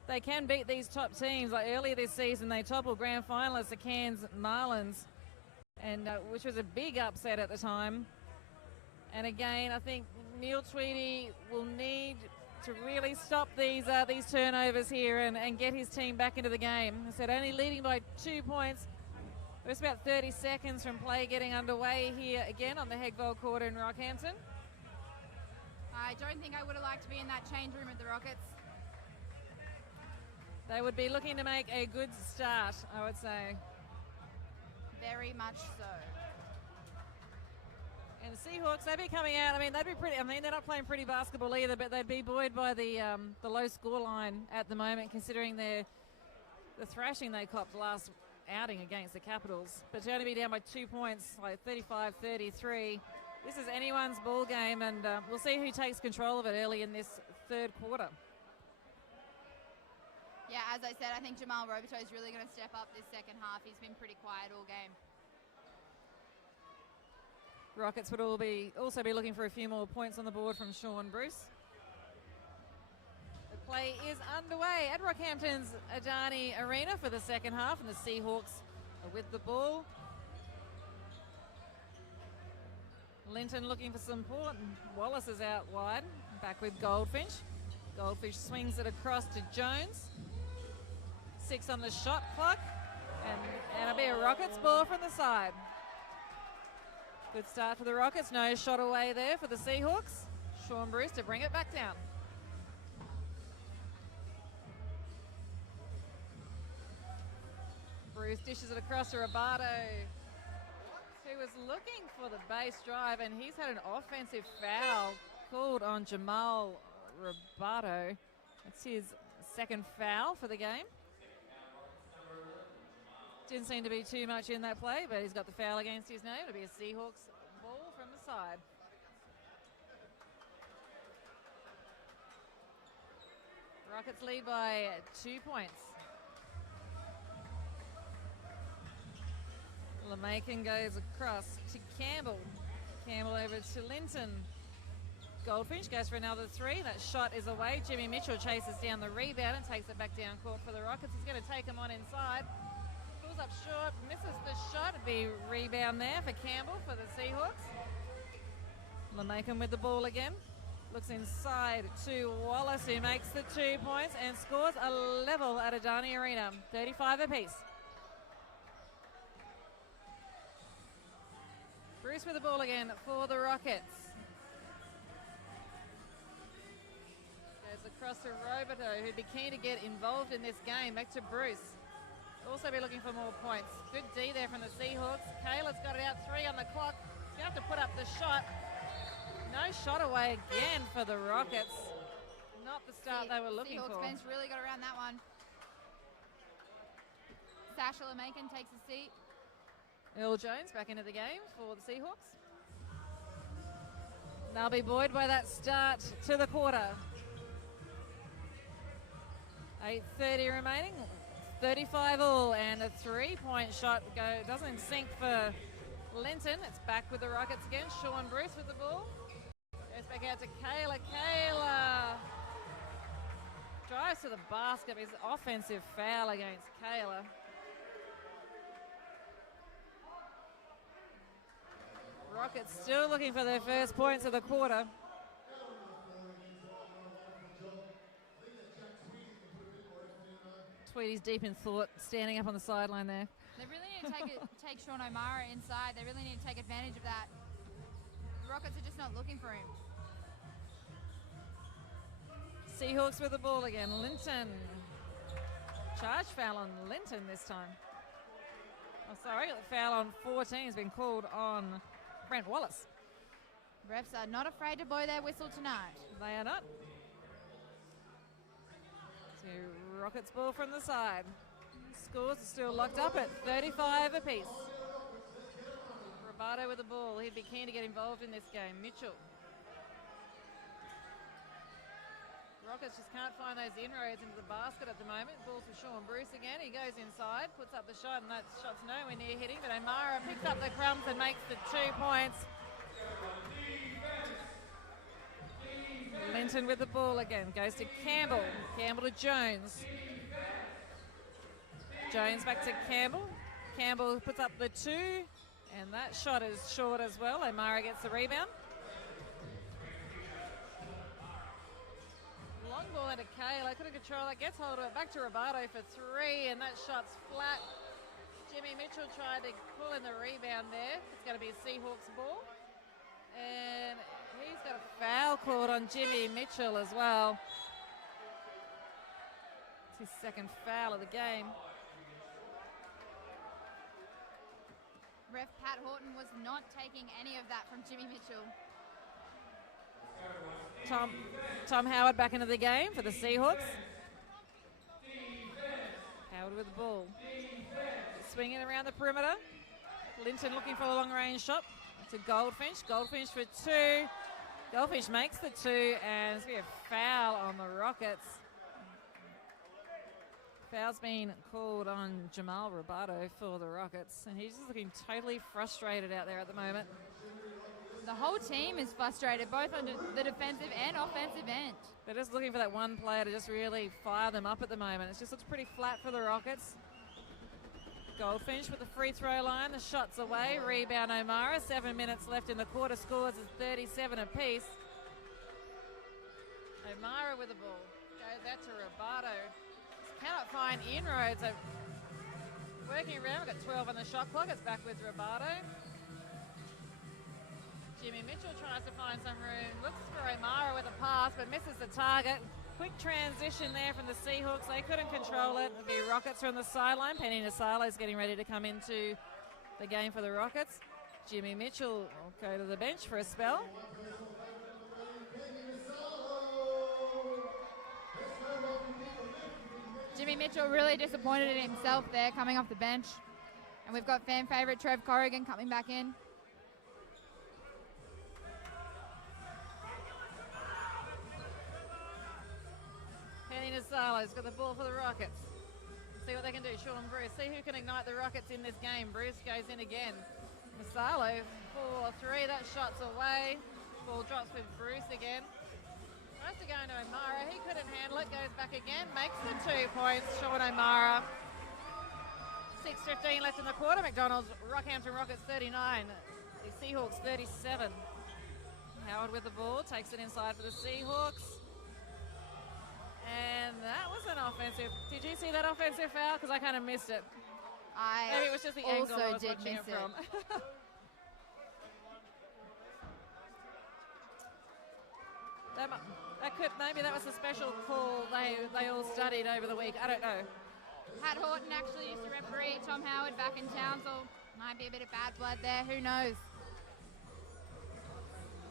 they can beat these top teams. Like earlier this season, they toppled grand finalists, the Cairns Marlins, and which was a big upset at the time. And again, I think Neil Tweedy will need to really stop these turnovers here and get his team back into the game. I said only leading by 2 points. It's about 30 seconds from play getting underway here again on the Hegvold court in Rockhampton. I don't think I would have liked to be in that change room with the Rockets. They would be looking to make a good start, I would say. Very much so. And the Seahawks, they'd be coming out. I mean, they'd be pretty. I mean, they're not playing pretty basketball either, but they'd be buoyed by the low score line at the moment, considering the thrashing they copped last outing against the Capitals. But to only be down by 2 points, like 35-33, this is anyone's ball game, and we'll see who takes control of it early in this third quarter. Yeah, as I said, I think Jamal Roberto is really going to step up this second half. He's been pretty quiet all game. Rockets would also be looking for a few more points on the board from Sean Bruce. The play is underway at Rockhampton's Adani Arena for the second half, and the Seahawks are with the ball. Linton looking for some support, and Wallace is out wide, back with Goldfinch. Goldfinch swings it across to Jones. 6 on the shot clock, and it'll be a Rockets ball from the side. Good start for the Rockets. No shot away there for the Seahawks. Sean Bruce to bring it back down. Bruce dishes it across to Roberto, who was looking for the base drive, and he's had an offensive foul called on Jamal Roberto. It's his second foul for the game. Didn't seem to be too much in that play, but he's got the foul against his name. It'll be a Seahawks ball from the side. Rockets lead by 2 points. LeMakin goes across to Campbell. Campbell over to Linton. Goldfinch goes for another 3. That shot is away. Jimmy Mitchell chases down the rebound and takes it back down court for the Rockets. He's going to take him on inside. Pulls up short, misses the shot. It'd be rebound there for Campbell for the Seahawks. LeMakin with the ball again. Looks inside to Wallace, who makes the 2 points and scores a level at Adani Arena. 35 apiece. Bruce with the ball again for the Rockets. Goes across to Roberto, who'd be keen to get involved in this game. Back to Bruce. Also be looking for more points. Good D there from the Seahawks. Kayla's got it out, 3 on the clock. You have to put up the shot. No shot away again for the Rockets. Not the start they were looking for. Seahawks bench really got around that one. Sasha LeMakin takes a seat. Earl Jones back into the game for the Seahawks. They'll be buoyed by that start to the quarter. 8:30 remaining. 35 all, and a 3-point shot doesn't sink for Linton. It's back with the Rockets again. Sean Bruce with the ball. Goes back out to Kayla. Kayla drives to the basket. His offensive foul against Kayla. Rockets still looking for their first points of the quarter. Tweedy's deep in thought, standing up on the sideline there. They really need to take Sean O'Mara inside. They really need to take advantage of that. The Rockets are just not looking for him. Seahawks with the ball again. Linton. Charge foul on Linton this time. Oh, sorry, the foul on 14 has been called on Brent Wallace. Refs are not afraid to blow their whistle tonight. They are not. So Rockets ball from the side. Scores are still locked up at 35 apiece. Roboto with the ball. He'd be keen to get involved in this game. Mitchell. Rockets just can't find those inroads into the basket at the moment. Ball's for Sean Bruce again. He goes inside, puts up the shot, and that shot's nowhere near hitting. But O'Mara picks up the crumbs and makes the 2 points. Linton with the ball again. Goes to Campbell. Campbell to Jones. Jones back to Campbell. Campbell puts up the 2. And that shot is short as well. O'Mara gets the rebound. Long ball into Cale. I couldn't control it. Gets hold of it. Back to Roboto for 3. And that shot's flat. Jimmy Mitchell tried to pull in the rebound there. It's going to be a Seahawks ball. And he's got a foul called on Jimmy Mitchell as well. It's his second foul of the game. Ref Pat Horton was not taking any of that from Jimmy Mitchell. Tom Howard back into the game for the Seahawks. Howard with the ball. Swinging around the perimeter. Linton looking for a long-range shot to Goldfinch. Goldfinch for 2. Goldfinch makes the 2, and it's going to be a foul on the Rockets. Foul's been called on Jamal Roboto for the Rockets, and he's just looking totally frustrated out there at the moment. The whole team is frustrated, both on the defensive and offensive end. They're just looking for that one player to just really fire them up at the moment. It just looks pretty flat for the Rockets. Goldfinch with the free throw line. The shot's away. Rebound O'Mara. 7 minutes left in the quarter. Scores is 37 apiece. O'Mara with the ball. Goes out to Roboto. Just cannot find inroads. So working around. We've got 12 on the shot clock. It's back with Roboto. Jimmy Mitchell tries to find some room. Looks for O'Mara with a pass, but misses the target. Quick transition there from the Seahawks. They couldn't control it. It'll be Rockets from the sideline. Penny Nasalo's getting ready to come into the game for the Rockets. Jimmy Mitchell will go to the bench for a spell. Jimmy Mitchell really disappointed in himself there coming off the bench. And we've got fan favourite Trev Corrigan coming back in. Penny Nasalo's got the ball for the Rockets. See what they can do. Sean Bruce. See who can ignite the Rockets in this game. Bruce goes in again. Nasalo for 3. That shot's away. Ball drops with Bruce again. Tries to go into O'Mara. He couldn't handle it. Goes back again. Makes the 2 points. Sean O'Mara. 6:15 left in the quarter. McDonalds, Rockhampton Rockets 39. The Seahawks 37. Howard with the ball. Takes it inside for the Seahawks. And that was an offensive. Did you see that offensive foul? Because I kind of missed it. Maybe it was just the angle I was watching it from. Maybe that was a special call they all studied over the week. I don't know. Pat Horton actually used to referee Tom Howard back in town, so might be a bit of bad blood there. Who knows?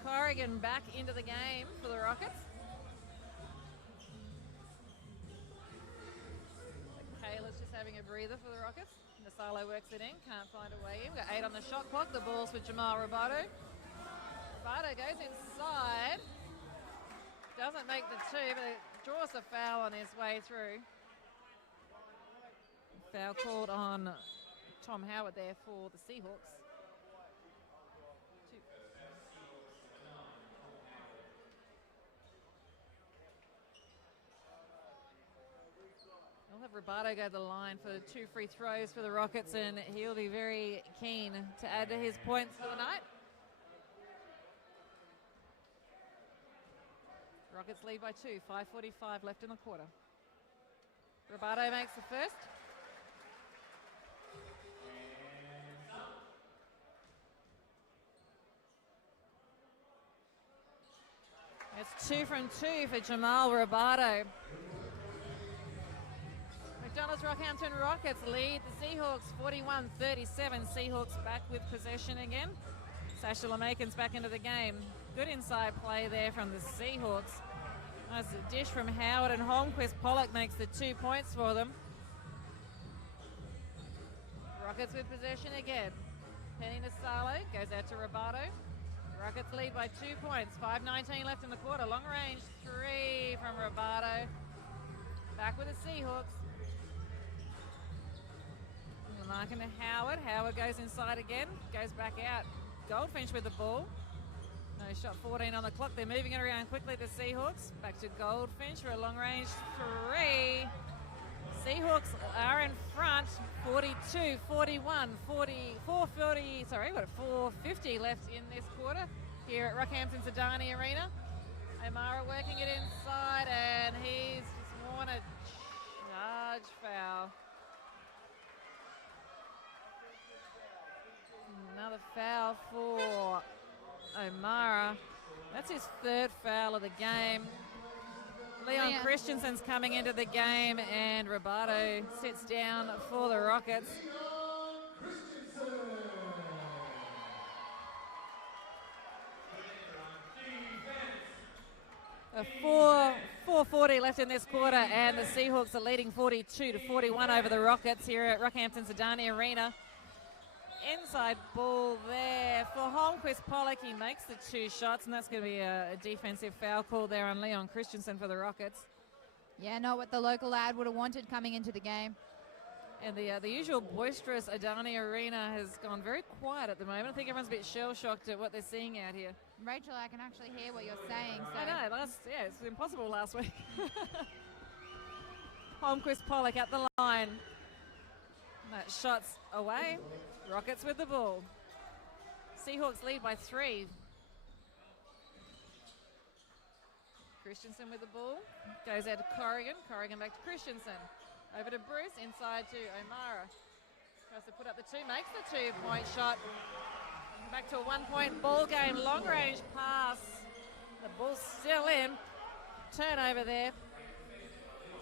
Corrigan back into the game for the Rockets. Kayla's just having a breather for the Rockets. Nasalo works it in, can't find a way in. We've got 8 on the shot clock. The ball's with Jamal Roboto. Roboto goes inside. Doesn't make the 2, but it draws a foul on his way through. Foul called on Tom Howard there for the Seahawks. We'll have Roboto go to the line for 2 free throws for the Rockets, and he'll be very keen to add to his points for the night. Rockets lead by 2, 5:45 left in the quarter. Robato makes the first. It's 2 from 2 for Jamal Robato. McDonalds Rockhampton Rockets lead the Seahawks 41-37. Seahawks back with possession again. Sasha Lemakin's back into the game. Good inside play there from the Seahawks. Nice dish from Howard, and Holmquist Pollock makes the 2 points for them. Rockets with possession again. Penny Nasalo goes out to Robato. Rockets lead by 2 points. 5:19 left in the quarter. Long range 3 from Robato. Back with the Seahawks. Larkin to Howard. Howard goes inside again. Goes back out. Goldfinch with the ball. No shot, 14 on the clock. They're moving it around quickly, the Seahawks. Back to Goldfinch for a long range 3. Seahawks are in front, 42, 41, 440, sorry, we've got 4:50 left in this quarter here at Rockhampton's Adani Arena. O'Mara working it inside, and he's just won a charge foul. Another foul for O'Mara. That's his 3rd foul of the game. Leon Christensen's coming into the game, and Robato sits down for the Rockets. A 4:40 left in this quarter, and the Seahawks are leading 42-41 over the Rockets here at Rockhampton's Adani Arena. Inside ball there for Holmquist Pollock. He makes the 2 shots, and that's going to be a defensive foul call there on Leon Christensen for the Rockets. Yeah, not what the local lad would have wanted coming into the game. And the usual boisterous Adani Arena has gone very quiet at the moment. I think everyone's a bit shell-shocked at what they're seeing out here. Rachel, I can actually hear what you're saying. So. I know, it's impossible last week. Holmquist Pollock at the line. That shot's away. Rockets with the ball. Seahawks lead by 3. Christensen with the ball. Goes out to Corrigan. Corrigan back to Christensen. Over to Bruce. Inside to O'Mara. Tries to put up the 2. Makes the 2-point shot. Back to a 1-point ball game. Long range pass. The ball's still in. Turnover there.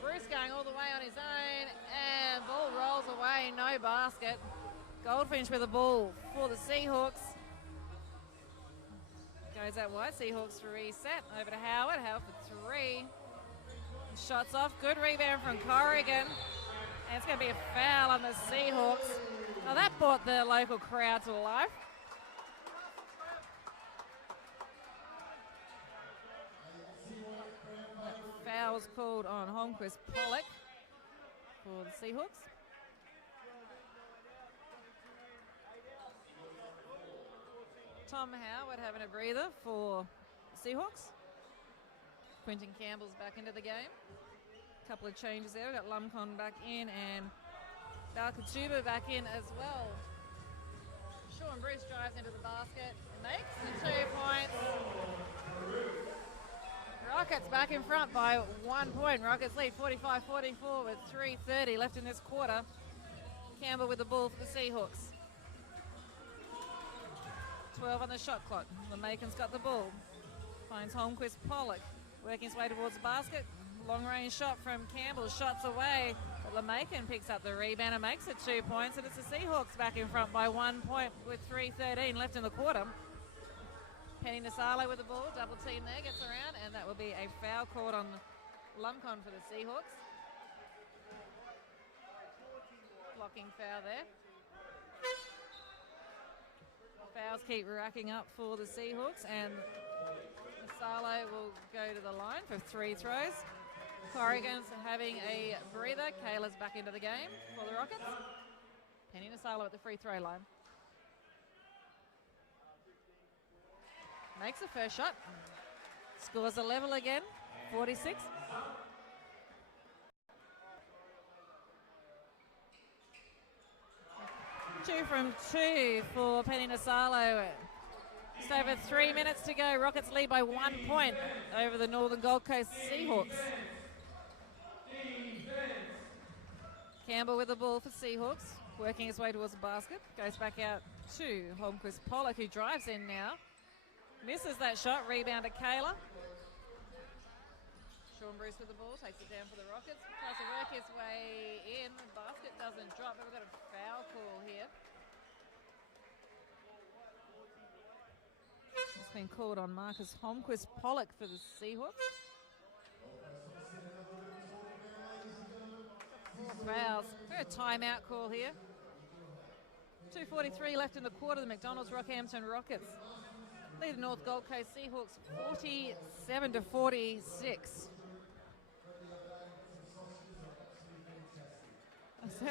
Bruce going all the way on his own. And ball rolls away. No basket. Goldfinch with the ball for the Seahawks. Goes out wide. Seahawks reset. Over to Howard. Howard for 3. Shots off. Good rebound from Corrigan. And it's going to be a foul on the Seahawks. Now that brought the local crowd to life. That foul was called on Holmquist Pollock for the Seahawks. Tom Howard having a breather for the Seahawks. Quentin Campbell's back into the game. A couple of changes there. We've got Lumcon back in and Dalkatuba back in as well. Sean Bruce drives into the basket and makes the 2 points. Rockets back in front by 1 point. Rockets lead 45-44 with 3:30 left in this quarter. Campbell with the ball for the Seahawks. 12 on the shot clock. LeMakin's got the ball. Finds Holmquist Pollock. Working his way towards the basket. Long range shot from Campbell. Shots away. But LeMakin picks up the rebound and makes it 2 points. And it's the Seahawks back in front by 1 point with 3:13 left in the quarter. Penny Nasalo with the ball. Double team there. Gets around. And that will be a foul called on Lumcon for the Seahawks. Blocking foul there. Fouls keep racking up for the Seahawks, and Nasalo will go to the line for 3 throws. Corrigan's having a breather. Kayla's back into the game for the Rockets. Penny Nasalo at the free throw line. Makes the first shot. Scores a level again, 46. Two from 2 for Penny Nasalo. Just over 3 minutes to go. Rockets lead by 1 point over the Northern Gold Coast Seahawks. Campbell with the ball for Seahawks, working his way towards the basket. Goes back out to Holmquist Pollock, who drives in now. Misses that shot. Rebound to Kayla. Sean Bruce with the ball, takes it down for the Rockets. Tries to work his way in. The basket doesn't drop, but we've got a foul call here. It's been called on Marcus Holmquist Pollock for the Seahawks. 4 fouls. A timeout call here. 2:43 left in the quarter. The McDonalds Rockhampton Rockets lead the North Gold Coast Seahawks 47-46.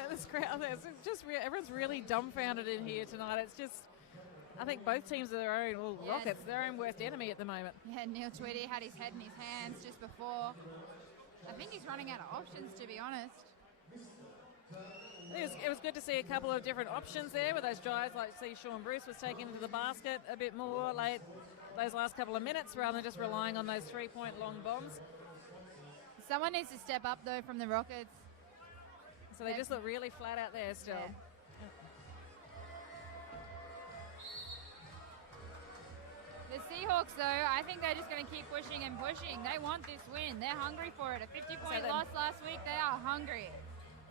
This crowd, just everyone's really dumbfounded in here tonight. It's just, I think both teams are their own, well, yes. Rockets, their own worst enemy at the moment. Yeah, Neil Tweedy had his head in his hands just before. I think he's running out of options, to be honest. It was good to see a couple of different options there with those drives, like see Sean Bruce was taken into the basket a bit more late those last couple of minutes rather than just relying on those 3-point long bombs. Someone needs to step up, though, from the Rockets. So they just look really flat out there still. Yeah. The Seahawks, though, I think they're just going to keep pushing and pushing. They want this win. They're hungry for it. A 50-point loss last week, they are hungry.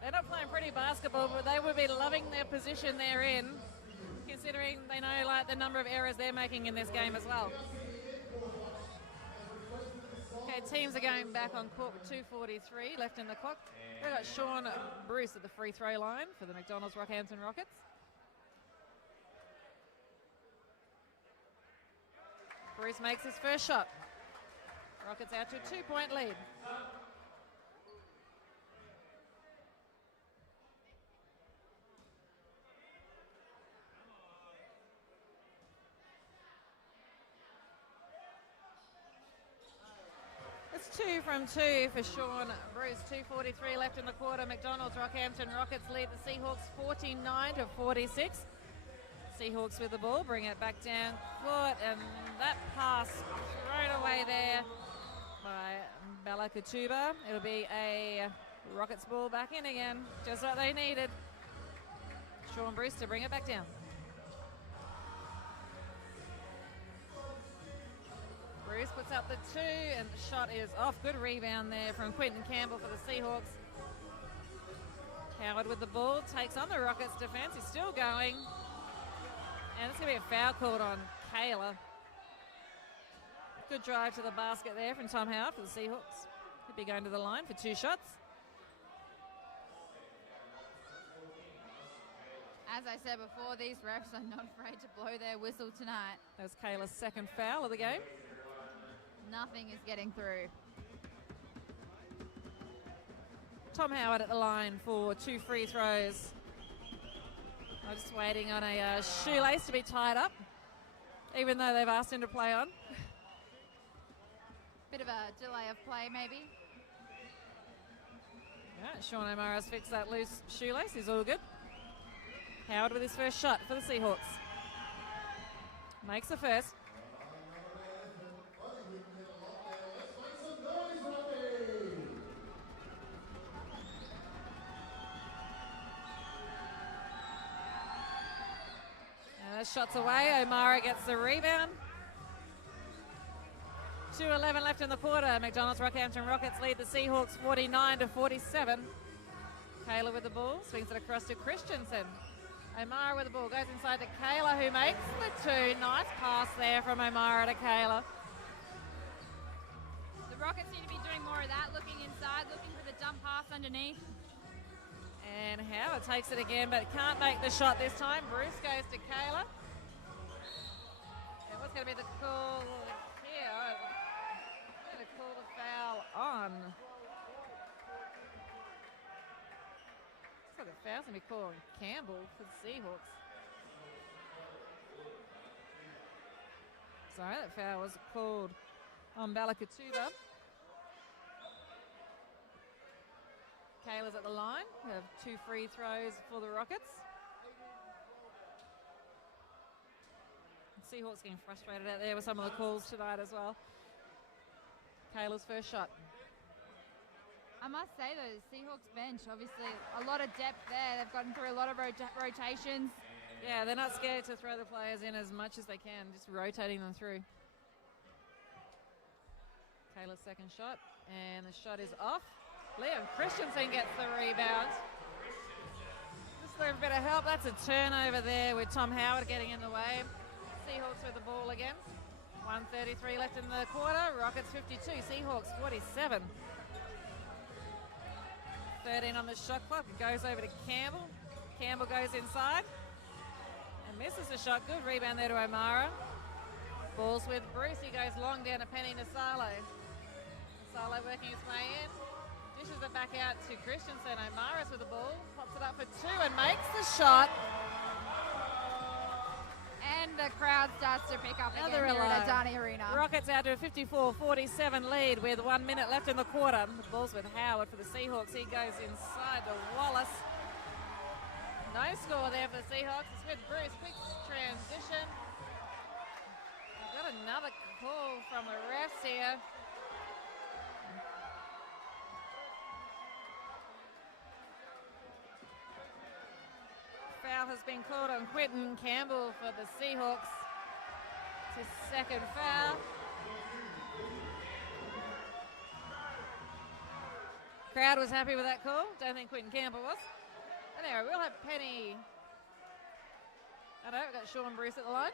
They're not playing pretty basketball, but they would be loving their position they're in, considering they know like the number of errors they're making in this game as well. Okay, teams are going back on court with 2:43 left in the clock. We've got Sean Bruce at the free throw line for the McDonalds Rockhampton Rockets. Bruce makes his first shot. Rockets out to a 2-point lead. It's 2 from 2 for Sean Bruce. 2:43 left in the quarter. McDonalds Rockhampton Rockets lead the Seahawks 49-46. Seahawks with the ball, bring it back down court, and that pass thrown away there by Bella Katuba. It'll be a Rockets ball back in again, just what they needed. Sean Bruce to bring it back down. Bruce puts up the 2, and the shot is off. Good rebound there from Quentin Campbell for the Seahawks. Howard with the ball, takes on the Rockets defense. He's still going. And it's going to be a foul called on Kayla. Good drive to the basket there from Tom Howard for the Seahawks. He'll be going to the line for 2 shots. As I said before, these refs are not afraid to blow their whistle tonight. That was Kayla's second foul of the game. Nothing is getting through. Tom Howard at the line for 2 free throws. I'm just waiting on a shoelace to be tied up, even though they've asked him to play on. Bit of a delay of play, maybe. Yeah, Sean O'Mara's fixed that loose shoelace. He's all good. Howard with his first shot for the Seahawks. Makes the first. Shots away. O'Mara gets the rebound. 2:11 left in the quarter. McDonalds Rockhampton Rockets lead the Seahawks 49-47. Kayla with the ball, swings it across to Christensen. O'Mara with the ball, goes inside to Kayla, who makes the 2. Nice pass there from O'Mara to Kayla. The Rockets need to be doing more of that, looking inside, looking for the dump pass underneath. And Howard takes it again, but can't make the shot this time. Bruce goes to Kayla. And what's going to be the call here? I'm going to call the foul on. So the foul's going to be called on Campbell for the Seahawks. Sorry, that foul was called on Bella Katuba. Kayla's at the line. We have 2 free throws for the Rockets. Seahawks getting frustrated out there with some of the calls tonight as well. Kayla's first shot. I must say though, the Seahawks bench, obviously a lot of depth there. They've gotten through a lot of rotations. Yeah, they're not scared to throw the players in as much as they can, just rotating them through. Kayla's second shot, and the shot is off. Liam Christensen gets the rebound. Just a little bit of help. That's a turnover there with Tom Howard getting in the way. Seahawks with the ball again. 1:33 left in the quarter. Rockets 52, Seahawks 47. 13 on the shot clock. It goes over to Campbell. Campbell goes inside and misses the shot. Good rebound there to O'Mara. Ball's with Bruce. He goes long down to Penny Nasalo. Nasalo working his way in. Dishes it back out to Christensen. O'Mara's with the ball. Pops it up for two and makes the shot. And the crowd starts to pick up Another again here at Adani Arena. Rockets out to a 54-47 lead with 1 minute left in the quarter. The ball's with Howard for the Seahawks. He goes inside to Wallace. No score there for the Seahawks. It's with Bruce. Quick transition. We've got another call from the refs here. Foul has been called on Quinton Campbell for the Seahawks. It's his second foul. Crowd was happy with that call. Don't think Quinton Campbell was. Anyway, we'll have Penny. I know, we've got Sean Bruce at the line.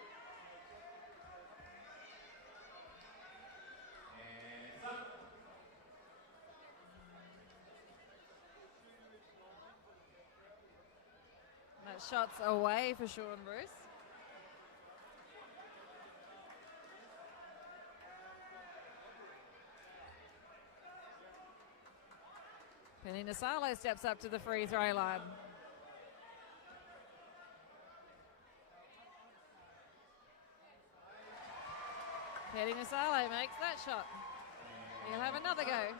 That shot's away for Sean Bruce. Penny Nasalo steps up to the free throw line. Penny Nasalo makes that shot. He'll have another go.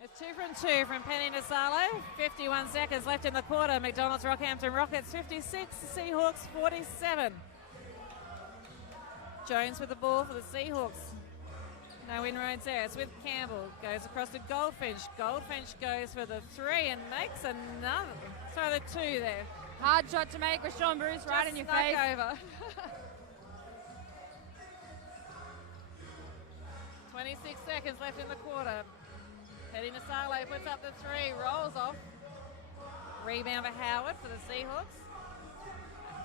It's 2 from 2 from Penny Nasalo. 51 seconds left in the quarter. McDonalds Rockhampton Rockets 56, Seahawks 47. Jones with the ball for the Seahawks. No inroads there. It's with Campbell. Goes across to Goldfinch. Goldfinch goes for the three and makes another. Throw the two there. Hard shot to make with Sean Bruce right in your face. Over. 26 seconds left in the quarter. Penny Nasalo puts up the three, rolls off. Rebound for Howard for the Seahawks.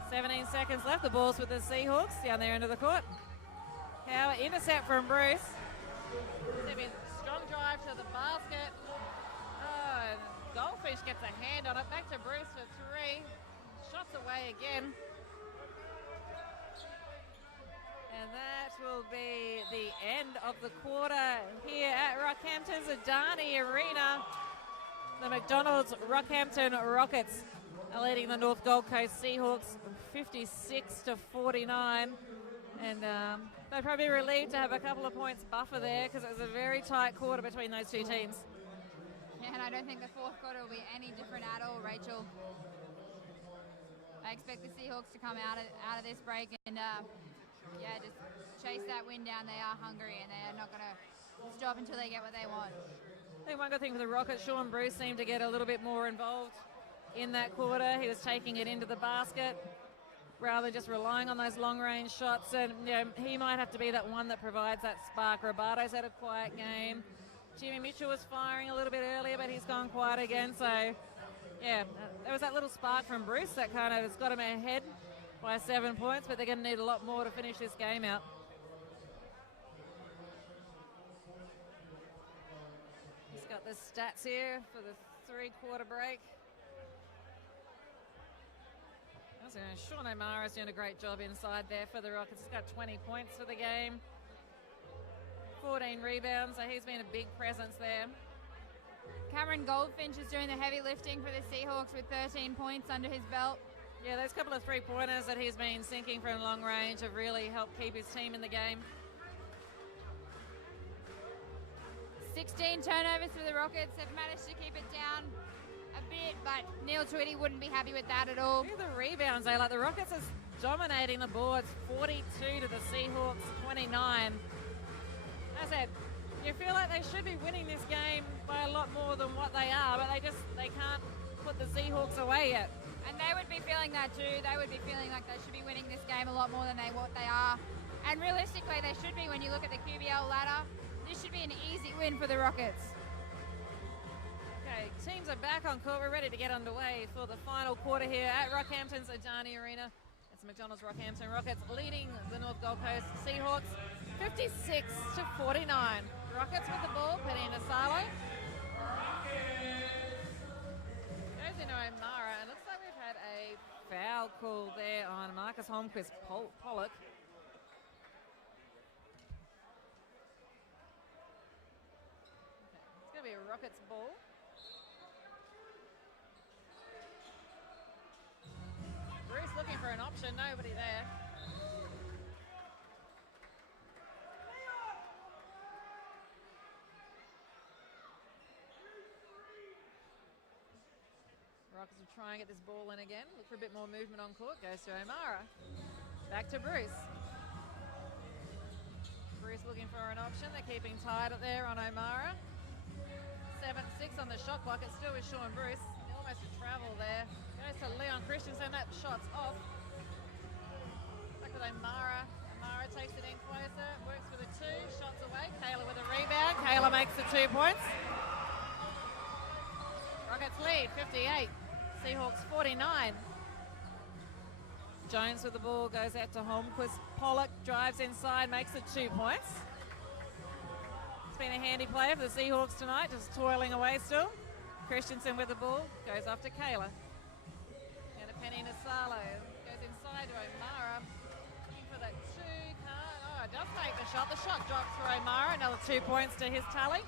17 seconds left. The ball's with the Seahawks down there into the court. Howard, intercept from Bruce. Strong drive to the basket. Oh, and Goldfish gets a hand on it. Back to Bruce for three. Shots away again. And that will be the end of the quarter here at Rockhampton's Adani Arena. The McDonalds Rockhampton Rockets are leading the North Gold Coast Seahawks 56-49. And they're probably relieved to have a couple of points buffer there because it was a very tight quarter between those two teams. Yeah, and I don't think the fourth quarter will be any different at all, Rachel. I expect the Seahawks to come out of this break and just chase that win down. They are hungry and they are not going to stop until they get what they want. I think one good thing for the Rockets, Sean Bruce seemed to get a little bit more involved in that quarter. He was taking it into the basket rather than just relying on those long-range shots. And he might have to be that one that provides that spark. Robado's had a quiet game. Jimmy Mitchell was firing a little bit earlier, but he's gone quiet again. So, there was that little spark from Bruce that kind of has got him ahead by 7 points, but they're going to need a lot more to finish this game out. He's got the stats here for the three-quarter break. Sean O'Mara's doing a great job inside there for the Rockets. He's got 20 points for the game. 14 rebounds, so he's been a big presence there. Cameron Goldfinch is doing the heavy lifting for the Seahawks with 13 points under his belt. Yeah, those couple of three-pointers that he's been sinking from long range have really helped keep his team in the game. 16 turnovers for the Rockets. Have managed to keep it down a bit, but Neil Tweedy wouldn't be happy with that at all. Look at the rebounds, like the Rockets is dominating the boards, 42 to the Seahawks, 29. As I said, you feel like they should be winning this game by a lot more than what they are, but they can't put the Seahawks away yet. And they would be feeling that too. They would be feeling like they should be winning this game a lot more than what they are. And realistically, they should be when you look at the QBL ladder. This should be an easy win for the Rockets. Okay, teams are back on court. We're ready to get underway for the final quarter here at Rockhampton's Adani Arena. It's McDonald's Rockhampton Rockets leading the North Gold Coast Seahawks 56 to 49. Rockets with the ball, Penny Nasalo. Goes into O'Mara, and looks like we've had a foul call there on Marcus Holmquist Pollock. Okay, it's going to be a Rockets ball. Bruce looking for an option, nobody there. Rockets will try and get this ball in again. Look for a bit more movement on court. Goes to O'Mara. Back to Bruce. Bruce looking for an option. They're keeping tight up there on O'Mara. 7-6 on the shot clock. It's still with Sean Bruce. Almost a travel there. Goes to Leon Christensen. That shot's off. Back with O'Mara. O'Mara takes it in closer. Works for the two. Shots away. Kayla with a rebound. Kayla makes the 2 points. Rockets lead 58. Seahawks 49. Jones with the ball goes out to Holmquist. Pollock drives inside, makes it 2 points. It's been a handy play for the Seahawks tonight, just toiling away still. Christensen with the ball goes off to Kayla. And a Penny Nasalo goes inside to O'Mara. Looking for that two. Oh, it does take the shot. The shot drops for O'Mara. Another 2 points to his tally.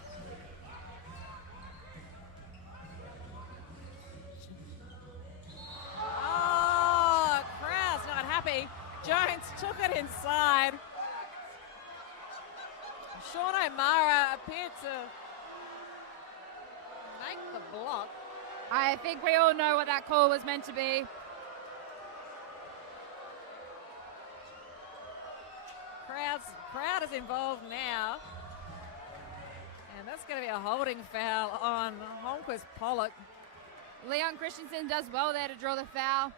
Jones took it inside. Sean O'Mara appeared to make the block. I think we all know what that call was meant to be. Crowd is involved now. And that's going to be a holding foul on Holmquist Pollock. Leon Christensen does well there to draw the foul.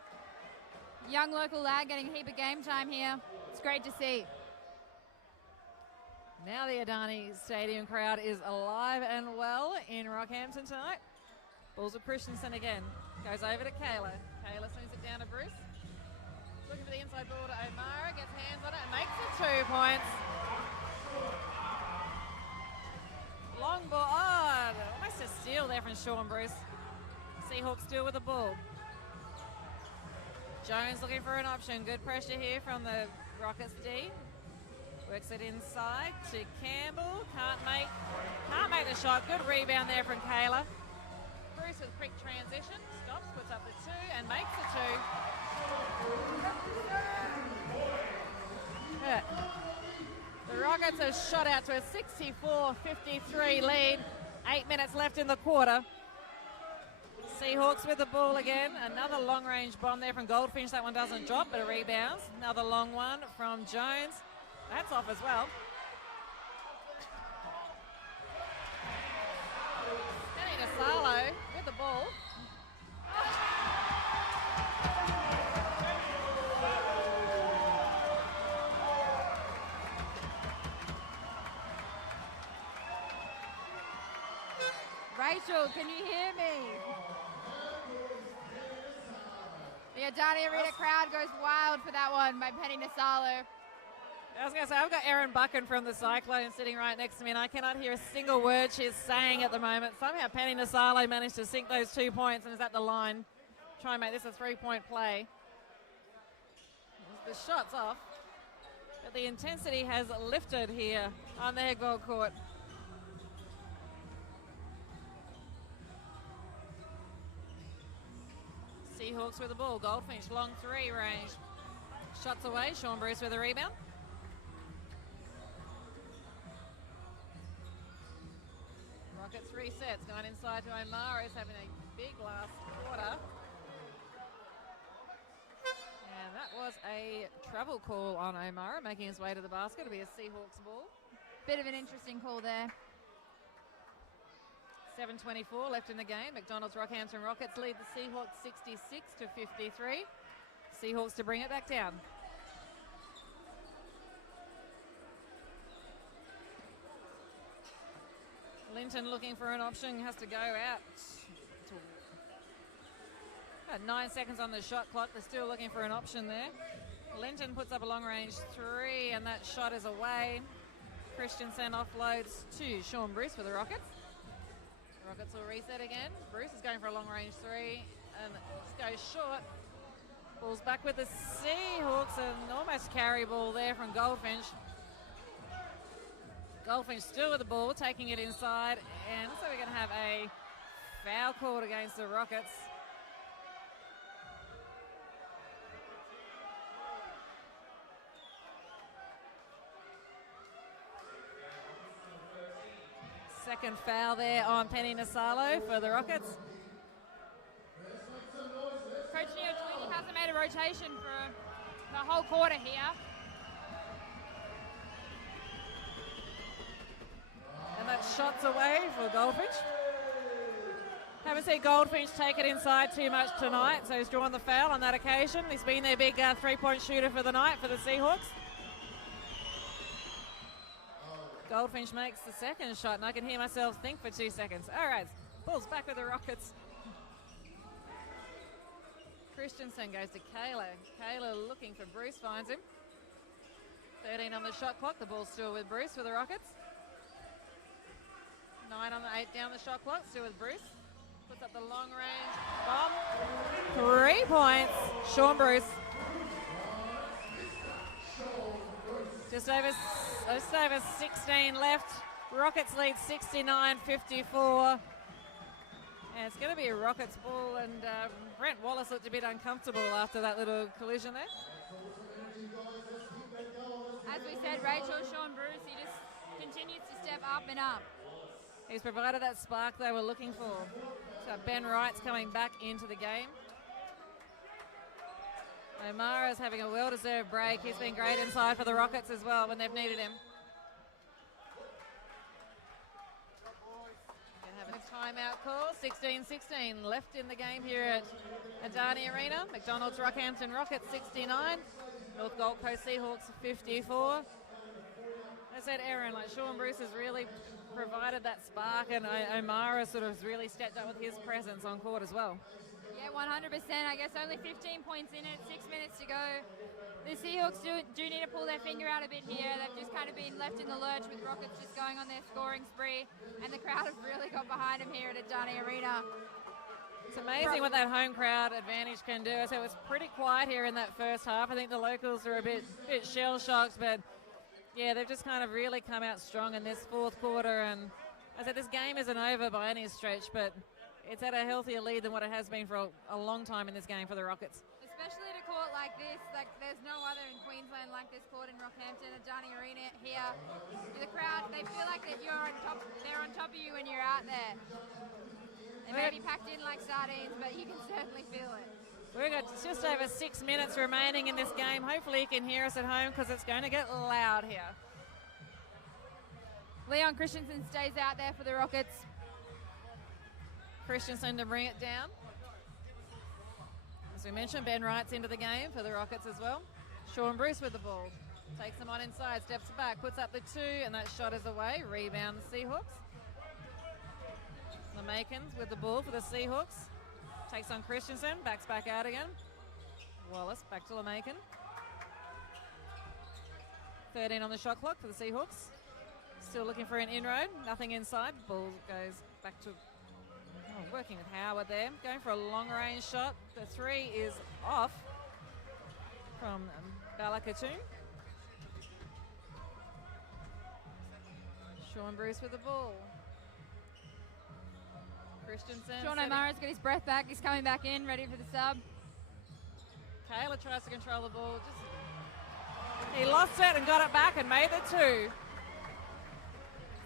Young local lad getting a heap of game time here. It's great to see. Now the Adani Stadium crowd is alive and well in Rockhampton tonight. Balls with Christensen again. Goes over to Kayla. Kayla swings it down to Bruce. Looking for the inside ball to O'Mara. Gets hands on it and makes it 2 points. Long ball. Oh, almost a steal there from Sean Bruce. Seahawks still with the ball. Jones looking for an option. Good pressure here from the Rockets D. Works it inside to Campbell. Can't make the shot. Good rebound there from Kayla. Bruce with quick transition. Stops, puts up the 2 and makes the 2. Yeah. The Rockets have shot out to a 64-53 lead. 8 minutes left in the quarter. Seahawks with the ball again. Another long-range bomb there from Goldfinch. That one doesn't drop, but it rebounds. Another long one from Jones. That's off as well. Penny Nasalo with the ball. Rachel, can you hear me? The Adani Arena crowd goes wild for that one by Penny Nasalo. I was going to say, I've got Erin Buchan from the Cyclone sitting right next to me, and I cannot hear a single word she's saying at the moment. Somehow Penny Nasalo managed to sink those 2 points and is at the line. Try and make this a 3-point play. The shot's off, but the intensity has lifted here on the head goal court. Seahawks with the ball. Goldfinch, long 3 range. Shots away. Sean Bruce with a rebound. Rockets resets. Going inside to O'Mara. Is having a big last quarter. And that was a travel call on O'Mara, making his way to the basket. It'll be a Seahawks ball. Bit of an interesting call there. 7:24 left in the game. McDonald's Rockhampton Rockets lead the Seahawks 66-53. Seahawks to bring it back down. Linton looking for an option, has to go out. About 9 seconds on the shot clock. They're still looking for an option there. Linton puts up a long-range three, and that shot is away. Christensen offloads to Sean Bruce for the Rockets. The Rockets will reset again. Bruce is going for a long-range three, and just goes short. Ball's back with the Seahawks, and almost carry ball there from Goldfinch. Goldfinch still with the ball, taking it inside, and so we're going to have a foul called against the Rockets. Second foul there on Penny Nasalo for the Rockets. Coach Neo Twiggy hasn't made a rotation for the whole quarter here. And that shot's away for Goldfinch. Haven't seen Goldfinch take it inside too much tonight, so he's drawn the foul on that occasion. He's been their big three-point shooter for the night for the Seahawks. Goldfinch makes the second shot, and I can hear myself think for 2 seconds. All right, ball's back with the Rockets. Christensen goes to Kayla. Kayla looking for Bruce, finds him. 13 on the shot clock. The ball's still with Bruce for the Rockets. 9 on the 8 down the shot clock, still with Bruce. Puts up the long range bomb. 3 points, Sean Bruce. Just over 16 left. Rockets lead 69-54. And it's going to be a Rockets ball, and Brent Wallace looked a bit uncomfortable after that little collision there. As we said, Rachel, Sean Bruce, he just continues to step up and up. He's provided that spark they were looking for. So Ben Wright's coming back into the game. O'Mara's having a well-deserved break. He's been great inside for the Rockets as well when they've needed him. Going to have a timeout call. 16-16 left in the game here at Adani Arena. McDonald's Rockhampton Rockets 69. North Gold Coast Seahawks 54. As I said, Aaron, like Sean Bruce has really provided that spark, and O'Mara sort of really stepped up with his presence on court as well. Yeah, 100%. I guess only 15 points in it, 6 minutes to go. The Seahawks do need to pull their finger out a bit here. They've just kind of been left in the lurch with Rockets just going on their scoring spree, and the crowd have really got behind them here at Adani Arena. It's amazing what that home crowd advantage can do. So it was pretty quiet here in that first half. I think the locals are a bit shell-shocked, but yeah, they've just kind of really come out strong in this fourth quarter. And as I said, this game isn't over by any stretch, but it's at a healthier lead than what it has been for a long time in this game for the Rockets. Especially at a court like this, like there's no other in Queensland like this court in Rockhampton, Adani Arena here. The crowd, they feel like that they're on top of you when you're out there. They may be packed in like sardines, but you can certainly feel it. We've got just over 6 minutes remaining in this game. Hopefully you can hear us at home because it's going to get loud here. Leon Christensen stays out there for the Rockets. Christensen to bring it down. As we mentioned, Ben Wright's into the game for the Rockets as well. Sean Bruce with the ball. Takes them on inside, steps back, puts up the 2, and that shot is away. Rebound the Seahawks. The Makins with the ball for the Seahawks. Takes on Christensen, backs back out again. Wallace back to LeMakin. 13 on the shot clock for the Seahawks. Still looking for an inroad, nothing inside. Ball goes back to working with Howard there. Going for a long range shot. The 3 is off from Balakatoon. Sean Bruce with the ball. Christensen. Sean O'Mara's got his breath back. He's coming back in, ready for the sub. Kayla tries to control the ball. He lost it and got it back and made the 2.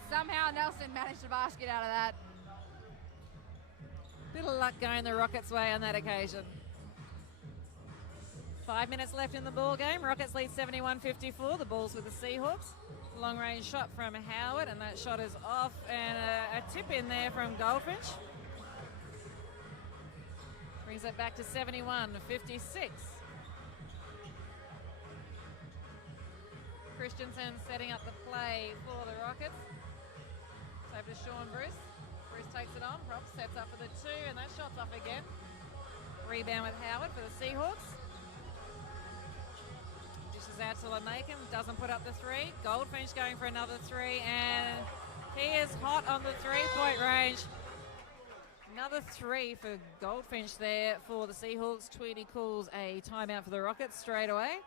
Somehow Nelson managed to basket out of that. Bit of luck going the Rockets' way on that occasion. 5 minutes left in the ball game. Rockets lead 71-54. The ball's with the Seahawks. Long range shot from Howard, and that shot is off, and a tip in there from Goldfinch. Brings it back to 71-56. Christensen setting up the play for the Rockets. It's over to Sean Bruce. Bruce takes it on, Props sets up for the 2, and that shot's off again. Rebound with Howard for the Seahawks. Dishes out to LeMakin, doesn't put up the 3. Goldfinch going for another 3, and he is hot on the 3-point range. Another 3 for Goldfinch there for the Seahawks. Tweedy calls a timeout for the Rockets straight away.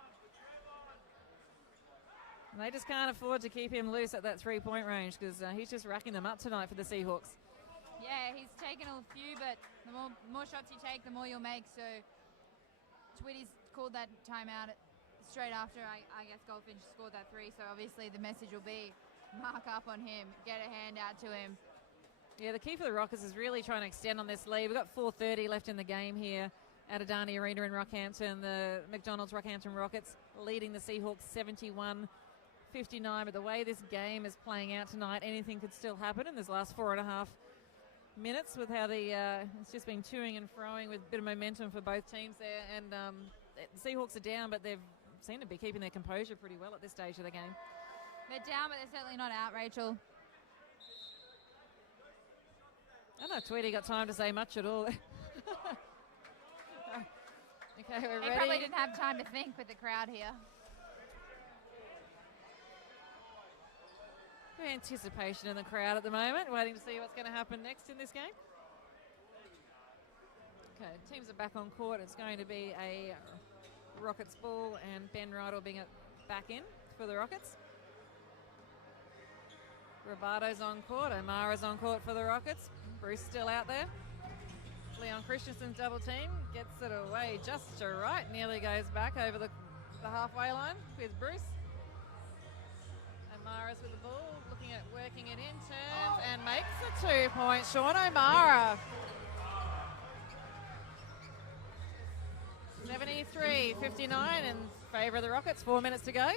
And they just can't afford to keep him loose at that 3-point range because he's just racking them up tonight for the Seahawks. Yeah, he's taken a few, but the more shots you take, the more you'll make. So Tweedy's called that timeout straight after, I guess, Goldfinch scored that 3. So obviously the message will be mark up on him, get a hand out to him. Yeah, the key for the Rockets is really trying to extend on this lead. We've got 4:30 left in the game here at Adani Arena in Rockhampton. The McDonalds Rockhampton Rockets leading the Seahawks 71-59. But the way this game is playing out tonight, anything could still happen in this last 4.5 minutes with how it's just been toing and froing with a bit of momentum for both teams there. And the Seahawks are down, but they've seemed to be keeping their composure pretty well at this stage of the game. They're down, but they're certainly not out, Rachel. I don't know if Tweedy got time to say much at all. Okay, we're ready. He probably didn't have time to think with the crowd here. Anticipation in the crowd at the moment, waiting to see what's going to happen next in this game. Okay, teams are back on court. It's going to be a Rockets ball, and Ben Wright will bring it back in for the Rockets. Robado's on court. O'Mara's on court for the Rockets. Bruce still out there. Leon Christensen's double team gets it away just to right. Nearly goes back over the halfway line with Bruce. O'Mara's with the ball, looking at working it in, turns and makes a 2-point. Sean O'Mara. 73-59 in favour of the Rockets. 4 minutes to go.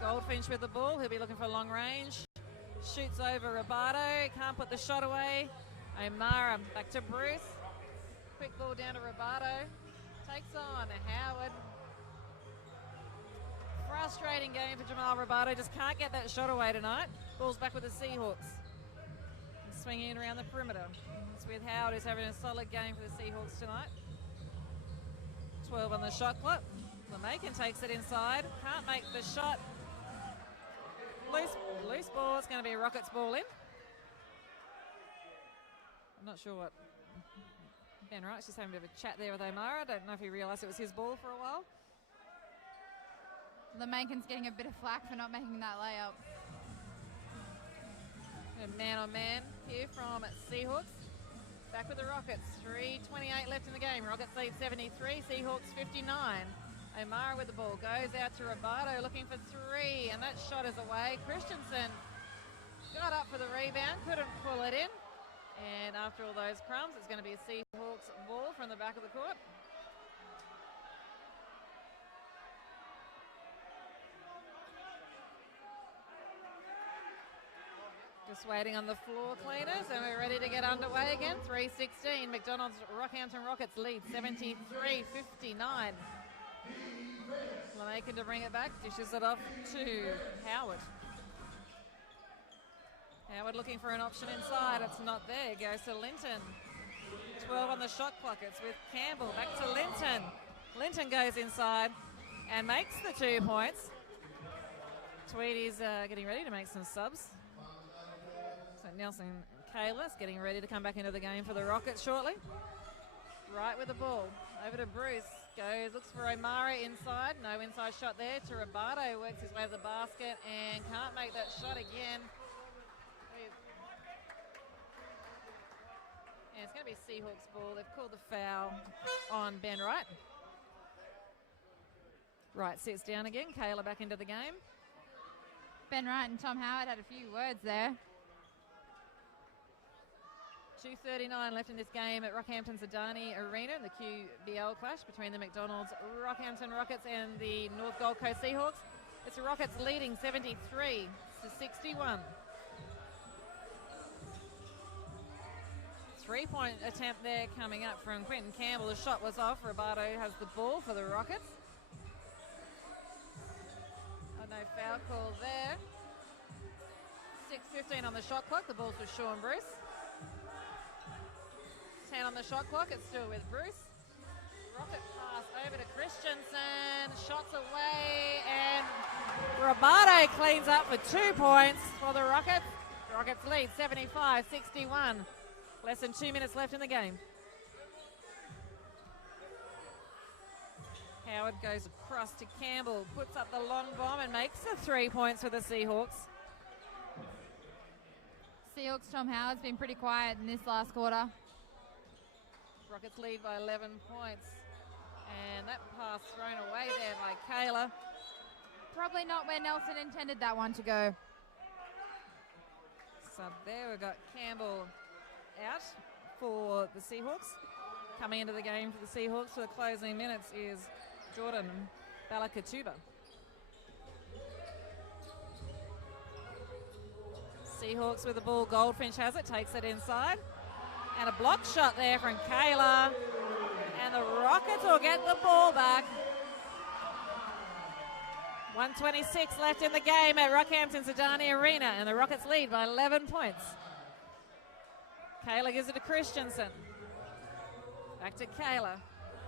Goldfinch with the ball. He'll be looking for long range. Shoots over Robato. Can't put the shot away. O'Mara back to Bruce. Quick ball down to Robato. Takes on Howard. Frustrating game for Jamal Robato. Just can't get that shot away tonight. Ball's back with the Seahawks. Swinging around the perimeter. It's with Howard, who's having a solid game for the Seahawks tonight. 12 on the shot clock. LeMakin takes it inside. Can't make the shot. Loose ball. It's going to be a Rockets ball in. I'm not sure what. Ben Wright's just having a bit of a chat there with O'Mara. I don't know if he realised it was his ball for a while. LeMakin's getting a bit of flack for not making that layup. Man on man here from Seahawks. Back with the Rockets. 3:28 left in the game. Rockets lead 73. Seahawks 59. O'Mara with the ball. Goes out to Robato looking for 3. And that shot is away. Christensen got up for the rebound. Couldn't pull it in. And after all those crumbs, it's going to be a Seahawks ball from the back of the court. Just waiting on the floor cleaners, and we're ready to get underway again. 3:16. McDonalds Rockhampton Rockets lead 73-59. LeMakin to bring it back, dishes it off to Howard. Howard looking for an option inside. It's not there. Goes to Linton. 12 on the shot clock. It's with Campbell. Back to Linton. Linton goes inside and makes the 2 points. Tweedy's getting ready to make some subs. So Nelson Kayla's getting ready to come back into the game for the Rockets shortly. Right with the ball. Over to Bruce. Goes, looks for O'Mara inside. No inside shot there. To Robato. Works his way to the basket and can't make that shot again. Yeah, it's going to be Seahawks ball. They've called the foul on Ben Wright. Wright sits down again. Kayla back into the game. Ben Wright and Tom Howard had a few words there. 2:39 left in this game at Rockhampton's Adani Arena in the QBL clash between the McDonald's Rockhampton Rockets and the North Gold Coast Seahawks. It's the Rockets leading 73-61. 3-point attempt there coming up from Quentin Campbell. The shot was off. Roberto has the ball for the Rockets. Oh, no foul call there. 6:15 on the shot clock. The ball's with Sean Bruce. 10 on the shot clock. It's still with Bruce. Rocket pass over to Christensen. Shots away, and Roberto cleans up for 2 points for the Rockets. The Rockets lead 75-61. Less than 2 minutes left in the game. Howard goes across to Campbell, puts up the long bomb and makes the 3 points for the Seahawks. Seahawks' Tom Howard's been pretty quiet in this last quarter. Rockets lead by 11 points. And that pass thrown away there by Kayla. Probably not where Nelson intended that one to go. Sub there, we've got Campbell out for the Seahawks. Coming into the game for the Seahawks for the closing minutes is Jordan Balakatuba. Seahawks with the ball. Goldfinch has it, takes it inside. And a block shot there from Kayla. And the Rockets will get the ball back. 1:26 left in the game at Rockhampton's Adani Arena, and the Rockets lead by 11 points. Kayla gives it to Christensen. Back to Kayla.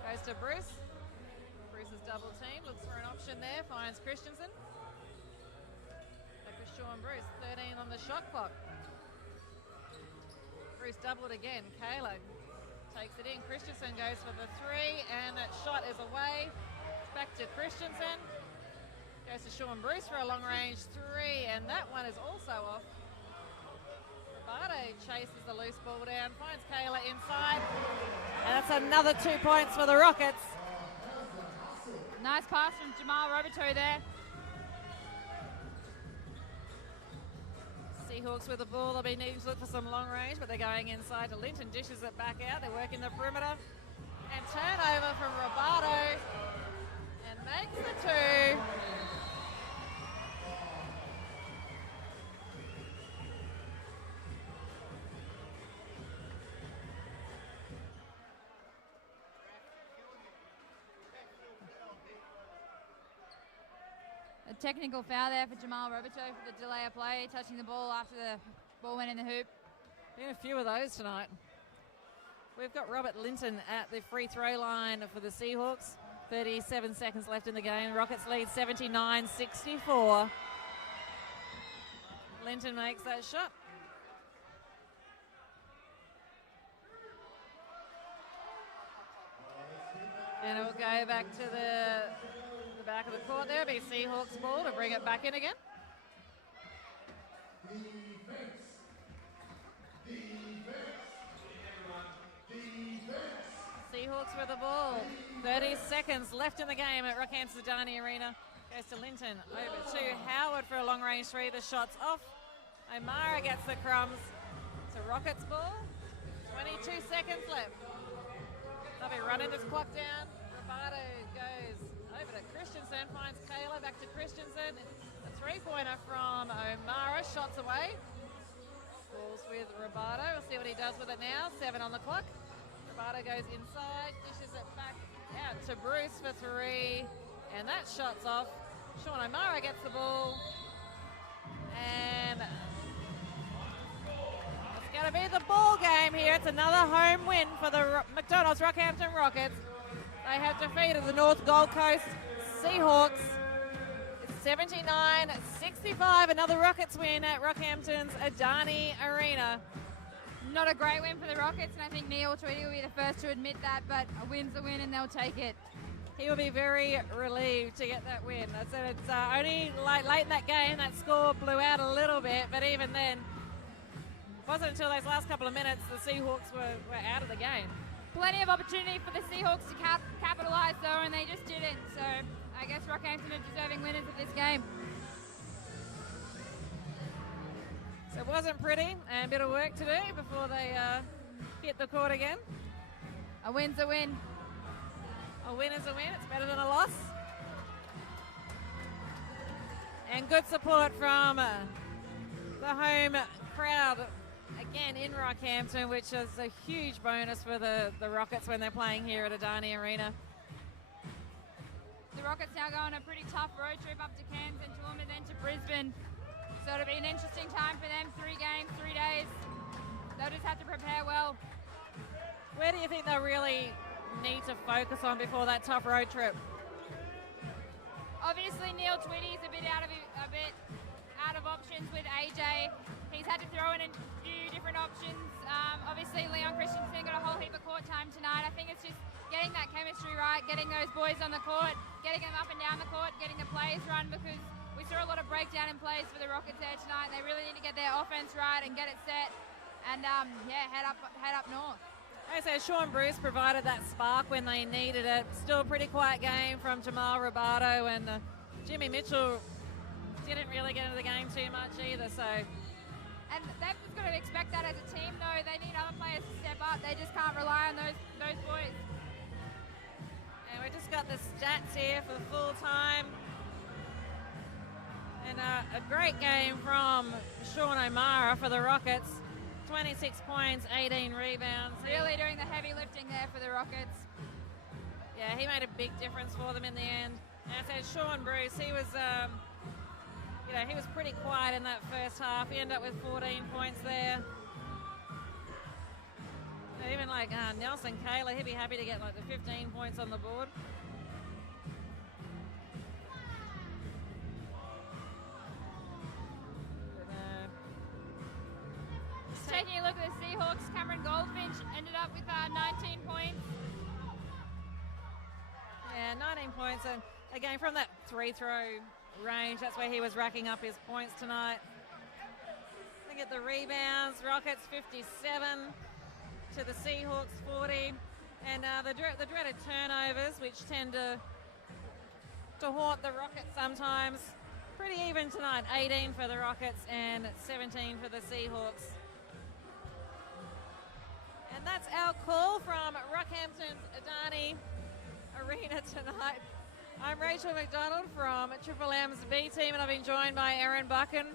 Goes to Bruce. Bruce is double team. Looks for an option there. Finds Christensen. Back to Sean Bruce. 13 on the shot clock. Bruce doubled again. Kayla takes it in. Christensen goes for the 3, and that shot is away. Back to Christensen. Goes to Sean Bruce for a long-range 3, and that one is also off. Roberto chases the loose ball down, finds Kayla inside, and that's another 2 points for the Rockets. Nice pass from Jamal Roberto there. Seahawks with the ball. They'll be needing to look for some long range, but they're going inside to Linton. Dishes it back out. They're working the perimeter. And turnover from Roberto. And makes the 2. A technical foul there for Jamal Roberto for the delay of play, touching the ball after the ball went in the hoop. Been a few of those tonight. We've got Robert Linton at the free throw line for the Seahawks. 37 seconds left in the game. Rockets lead 79-64. Linton makes that shot. And it will go back to the back of the court there. It'll be Seahawks ball to bring it back in again. Seahawks with the ball. 30 seconds left in the game at Rockhampton Adani Arena. Goes to Linton, over to Howard for a long range 3. The shot's off. O'Mara gets the crumbs. It's a Rockets ball. 22 seconds left. They'll be running this clock down. Roberto goes over to Christensen, finds Kayla, back to Christensen. A 3-pointer from O'Mara, shots away. Balls with Roberto. We'll see what he does with it now. 7 on the clock. Roberto goes inside, dishes it back out to Bruce for 3, and that shot's off. Sean O'Mara gets the ball, and it's going to be the ball game here. It's another home win for the McDonald's Rockhampton Rockets. They have defeated the North Gold Coast Seahawks. It's 79-65, another Rockets win at Rockhampton's Adani Arena. Not a great win for the Rockets, and I think Neil Tweedy will be the first to admit that, but a win's a win and they'll take it. He will be very relieved to get that win. I said it's only late in that game that score blew out a little bit, but even then, it wasn't until those last couple of minutes the Seahawks were out of the game. Plenty of opportunity for the Seahawks to capitalise though, and they just didn't. So I guess Rockhampton are deserving winners of this game. So it wasn't pretty, and a bit of work to do before they hit the court again. A win's a win. A win is a win. It's better than a loss. And good support from the home crowd again in Rockhampton, which is a huge bonus for the Rockets when they're playing here at Adani Arena. The Rockets now go on a pretty tough road trip up to Cairns and Toowoomba, then to Brisbane. So it'll be an interesting time for them. 3 games, 3 days. They'll just have to prepare well. Where do you think they'll really need to focus on before that tough road trip? Obviously, Neil Twitty's a bit out of options with AJ. He's had to throw in a few different options. Obviously, Leon Christensen got a whole heap of court time tonight. I think it's just getting that chemistry right, getting those boys on the court, getting them up and down the court, getting the plays run, because we saw a lot of breakdown in plays for the Rockets there tonight. They really need to get their offense right and get it set, and head up north. I say Sean Bruce provided that spark when they needed it. Still a pretty quiet game from Jamal Robato, and Jimmy Mitchell didn't really get into the game too much either. So, and they've just got to expect that as a team, though. They need other players to step up. They just can't rely on those boys. And we just got the stats here for full time. And a great game from Sean O'Mara for the Rockets. 26 points, 18 rebounds. Really doing the heavy lifting there for the Rockets. Yeah, he made a big difference for them in the end. And I said Sean Bruce, he was, he was pretty quiet in that first half. He ended up with 14 points there. Even like Nelson Kayla, he'd be happy to get like the 15 points on the board. Taking a look at the Seahawks, Cameron Goldfinch ended up with 19 points. Yeah, 19 points. And again, from that 3-throw range, that's where he was racking up his points tonight. Look at the rebounds. Rockets 57 to the Seahawks 40. And the dreaded turnovers, which tend to haunt the Rockets sometimes. Pretty even tonight. 18 for the Rockets and 17 for the Seahawks. And that's our call from Rockhampton's Adani Arena tonight. I'm Rachel McDonald from Triple M's B team, and I've been joined by Erin Buchan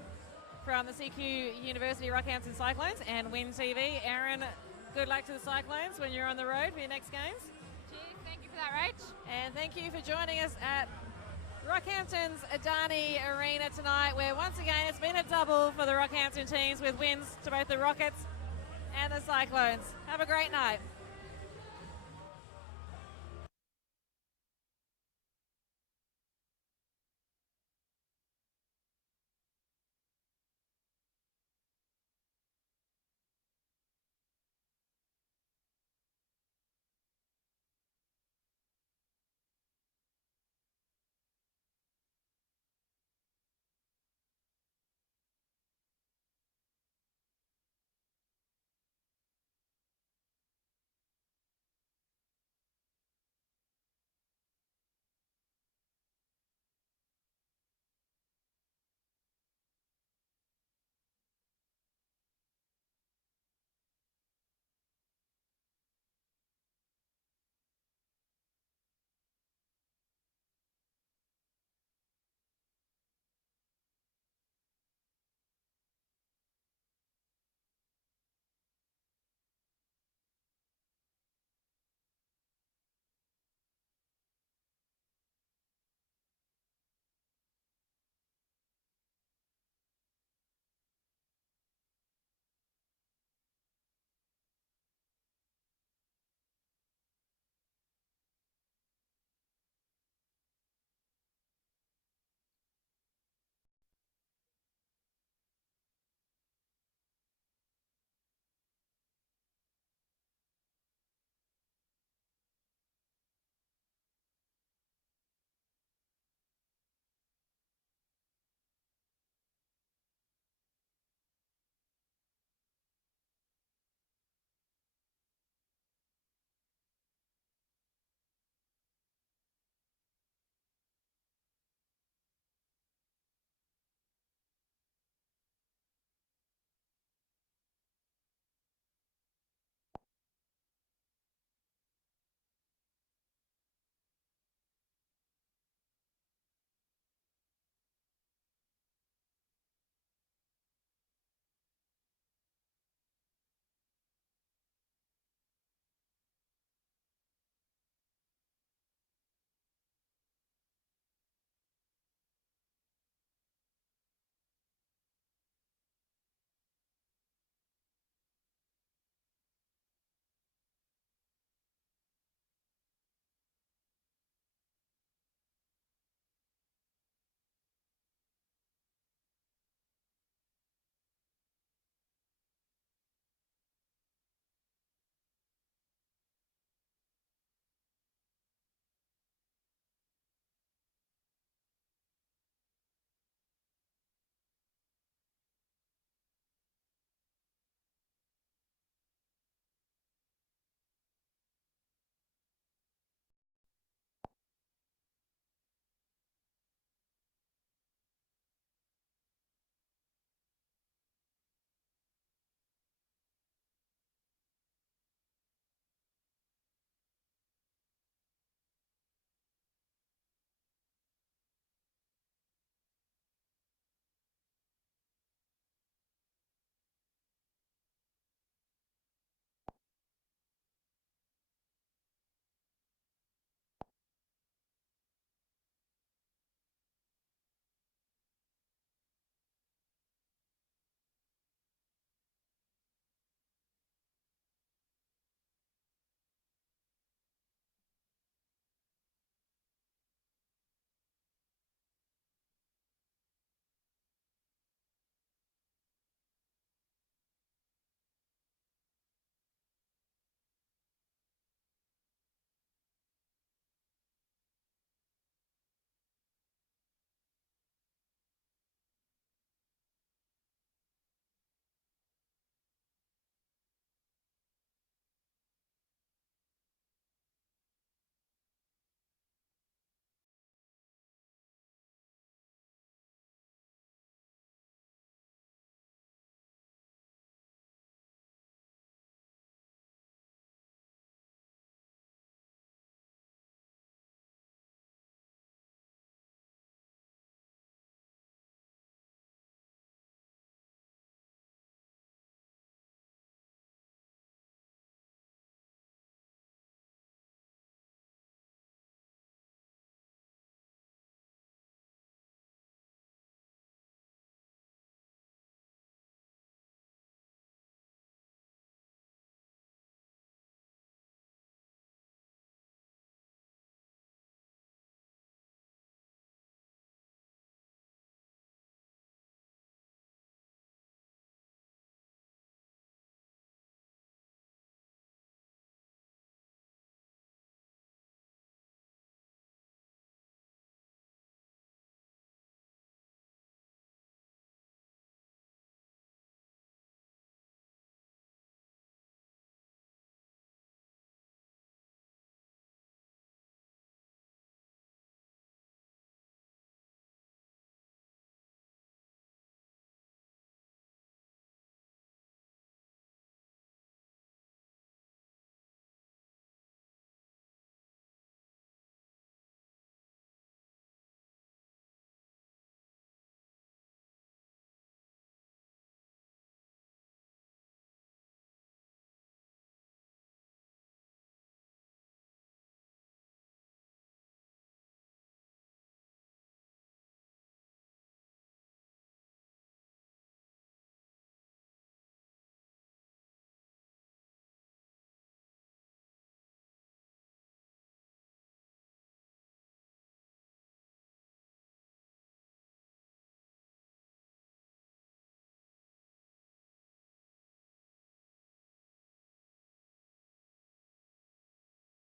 from the CQ University Rockhampton Cyclones and Win TV. Erin, good luck to the Cyclones when you're on the road for your next games. Cheers, thank you for that, Rach. And thank you for joining us at Rockhampton's Adani Arena tonight, where once again it's been a double for the Rockhampton teams with wins to both the Rockets and the Cyclones. Have a great night.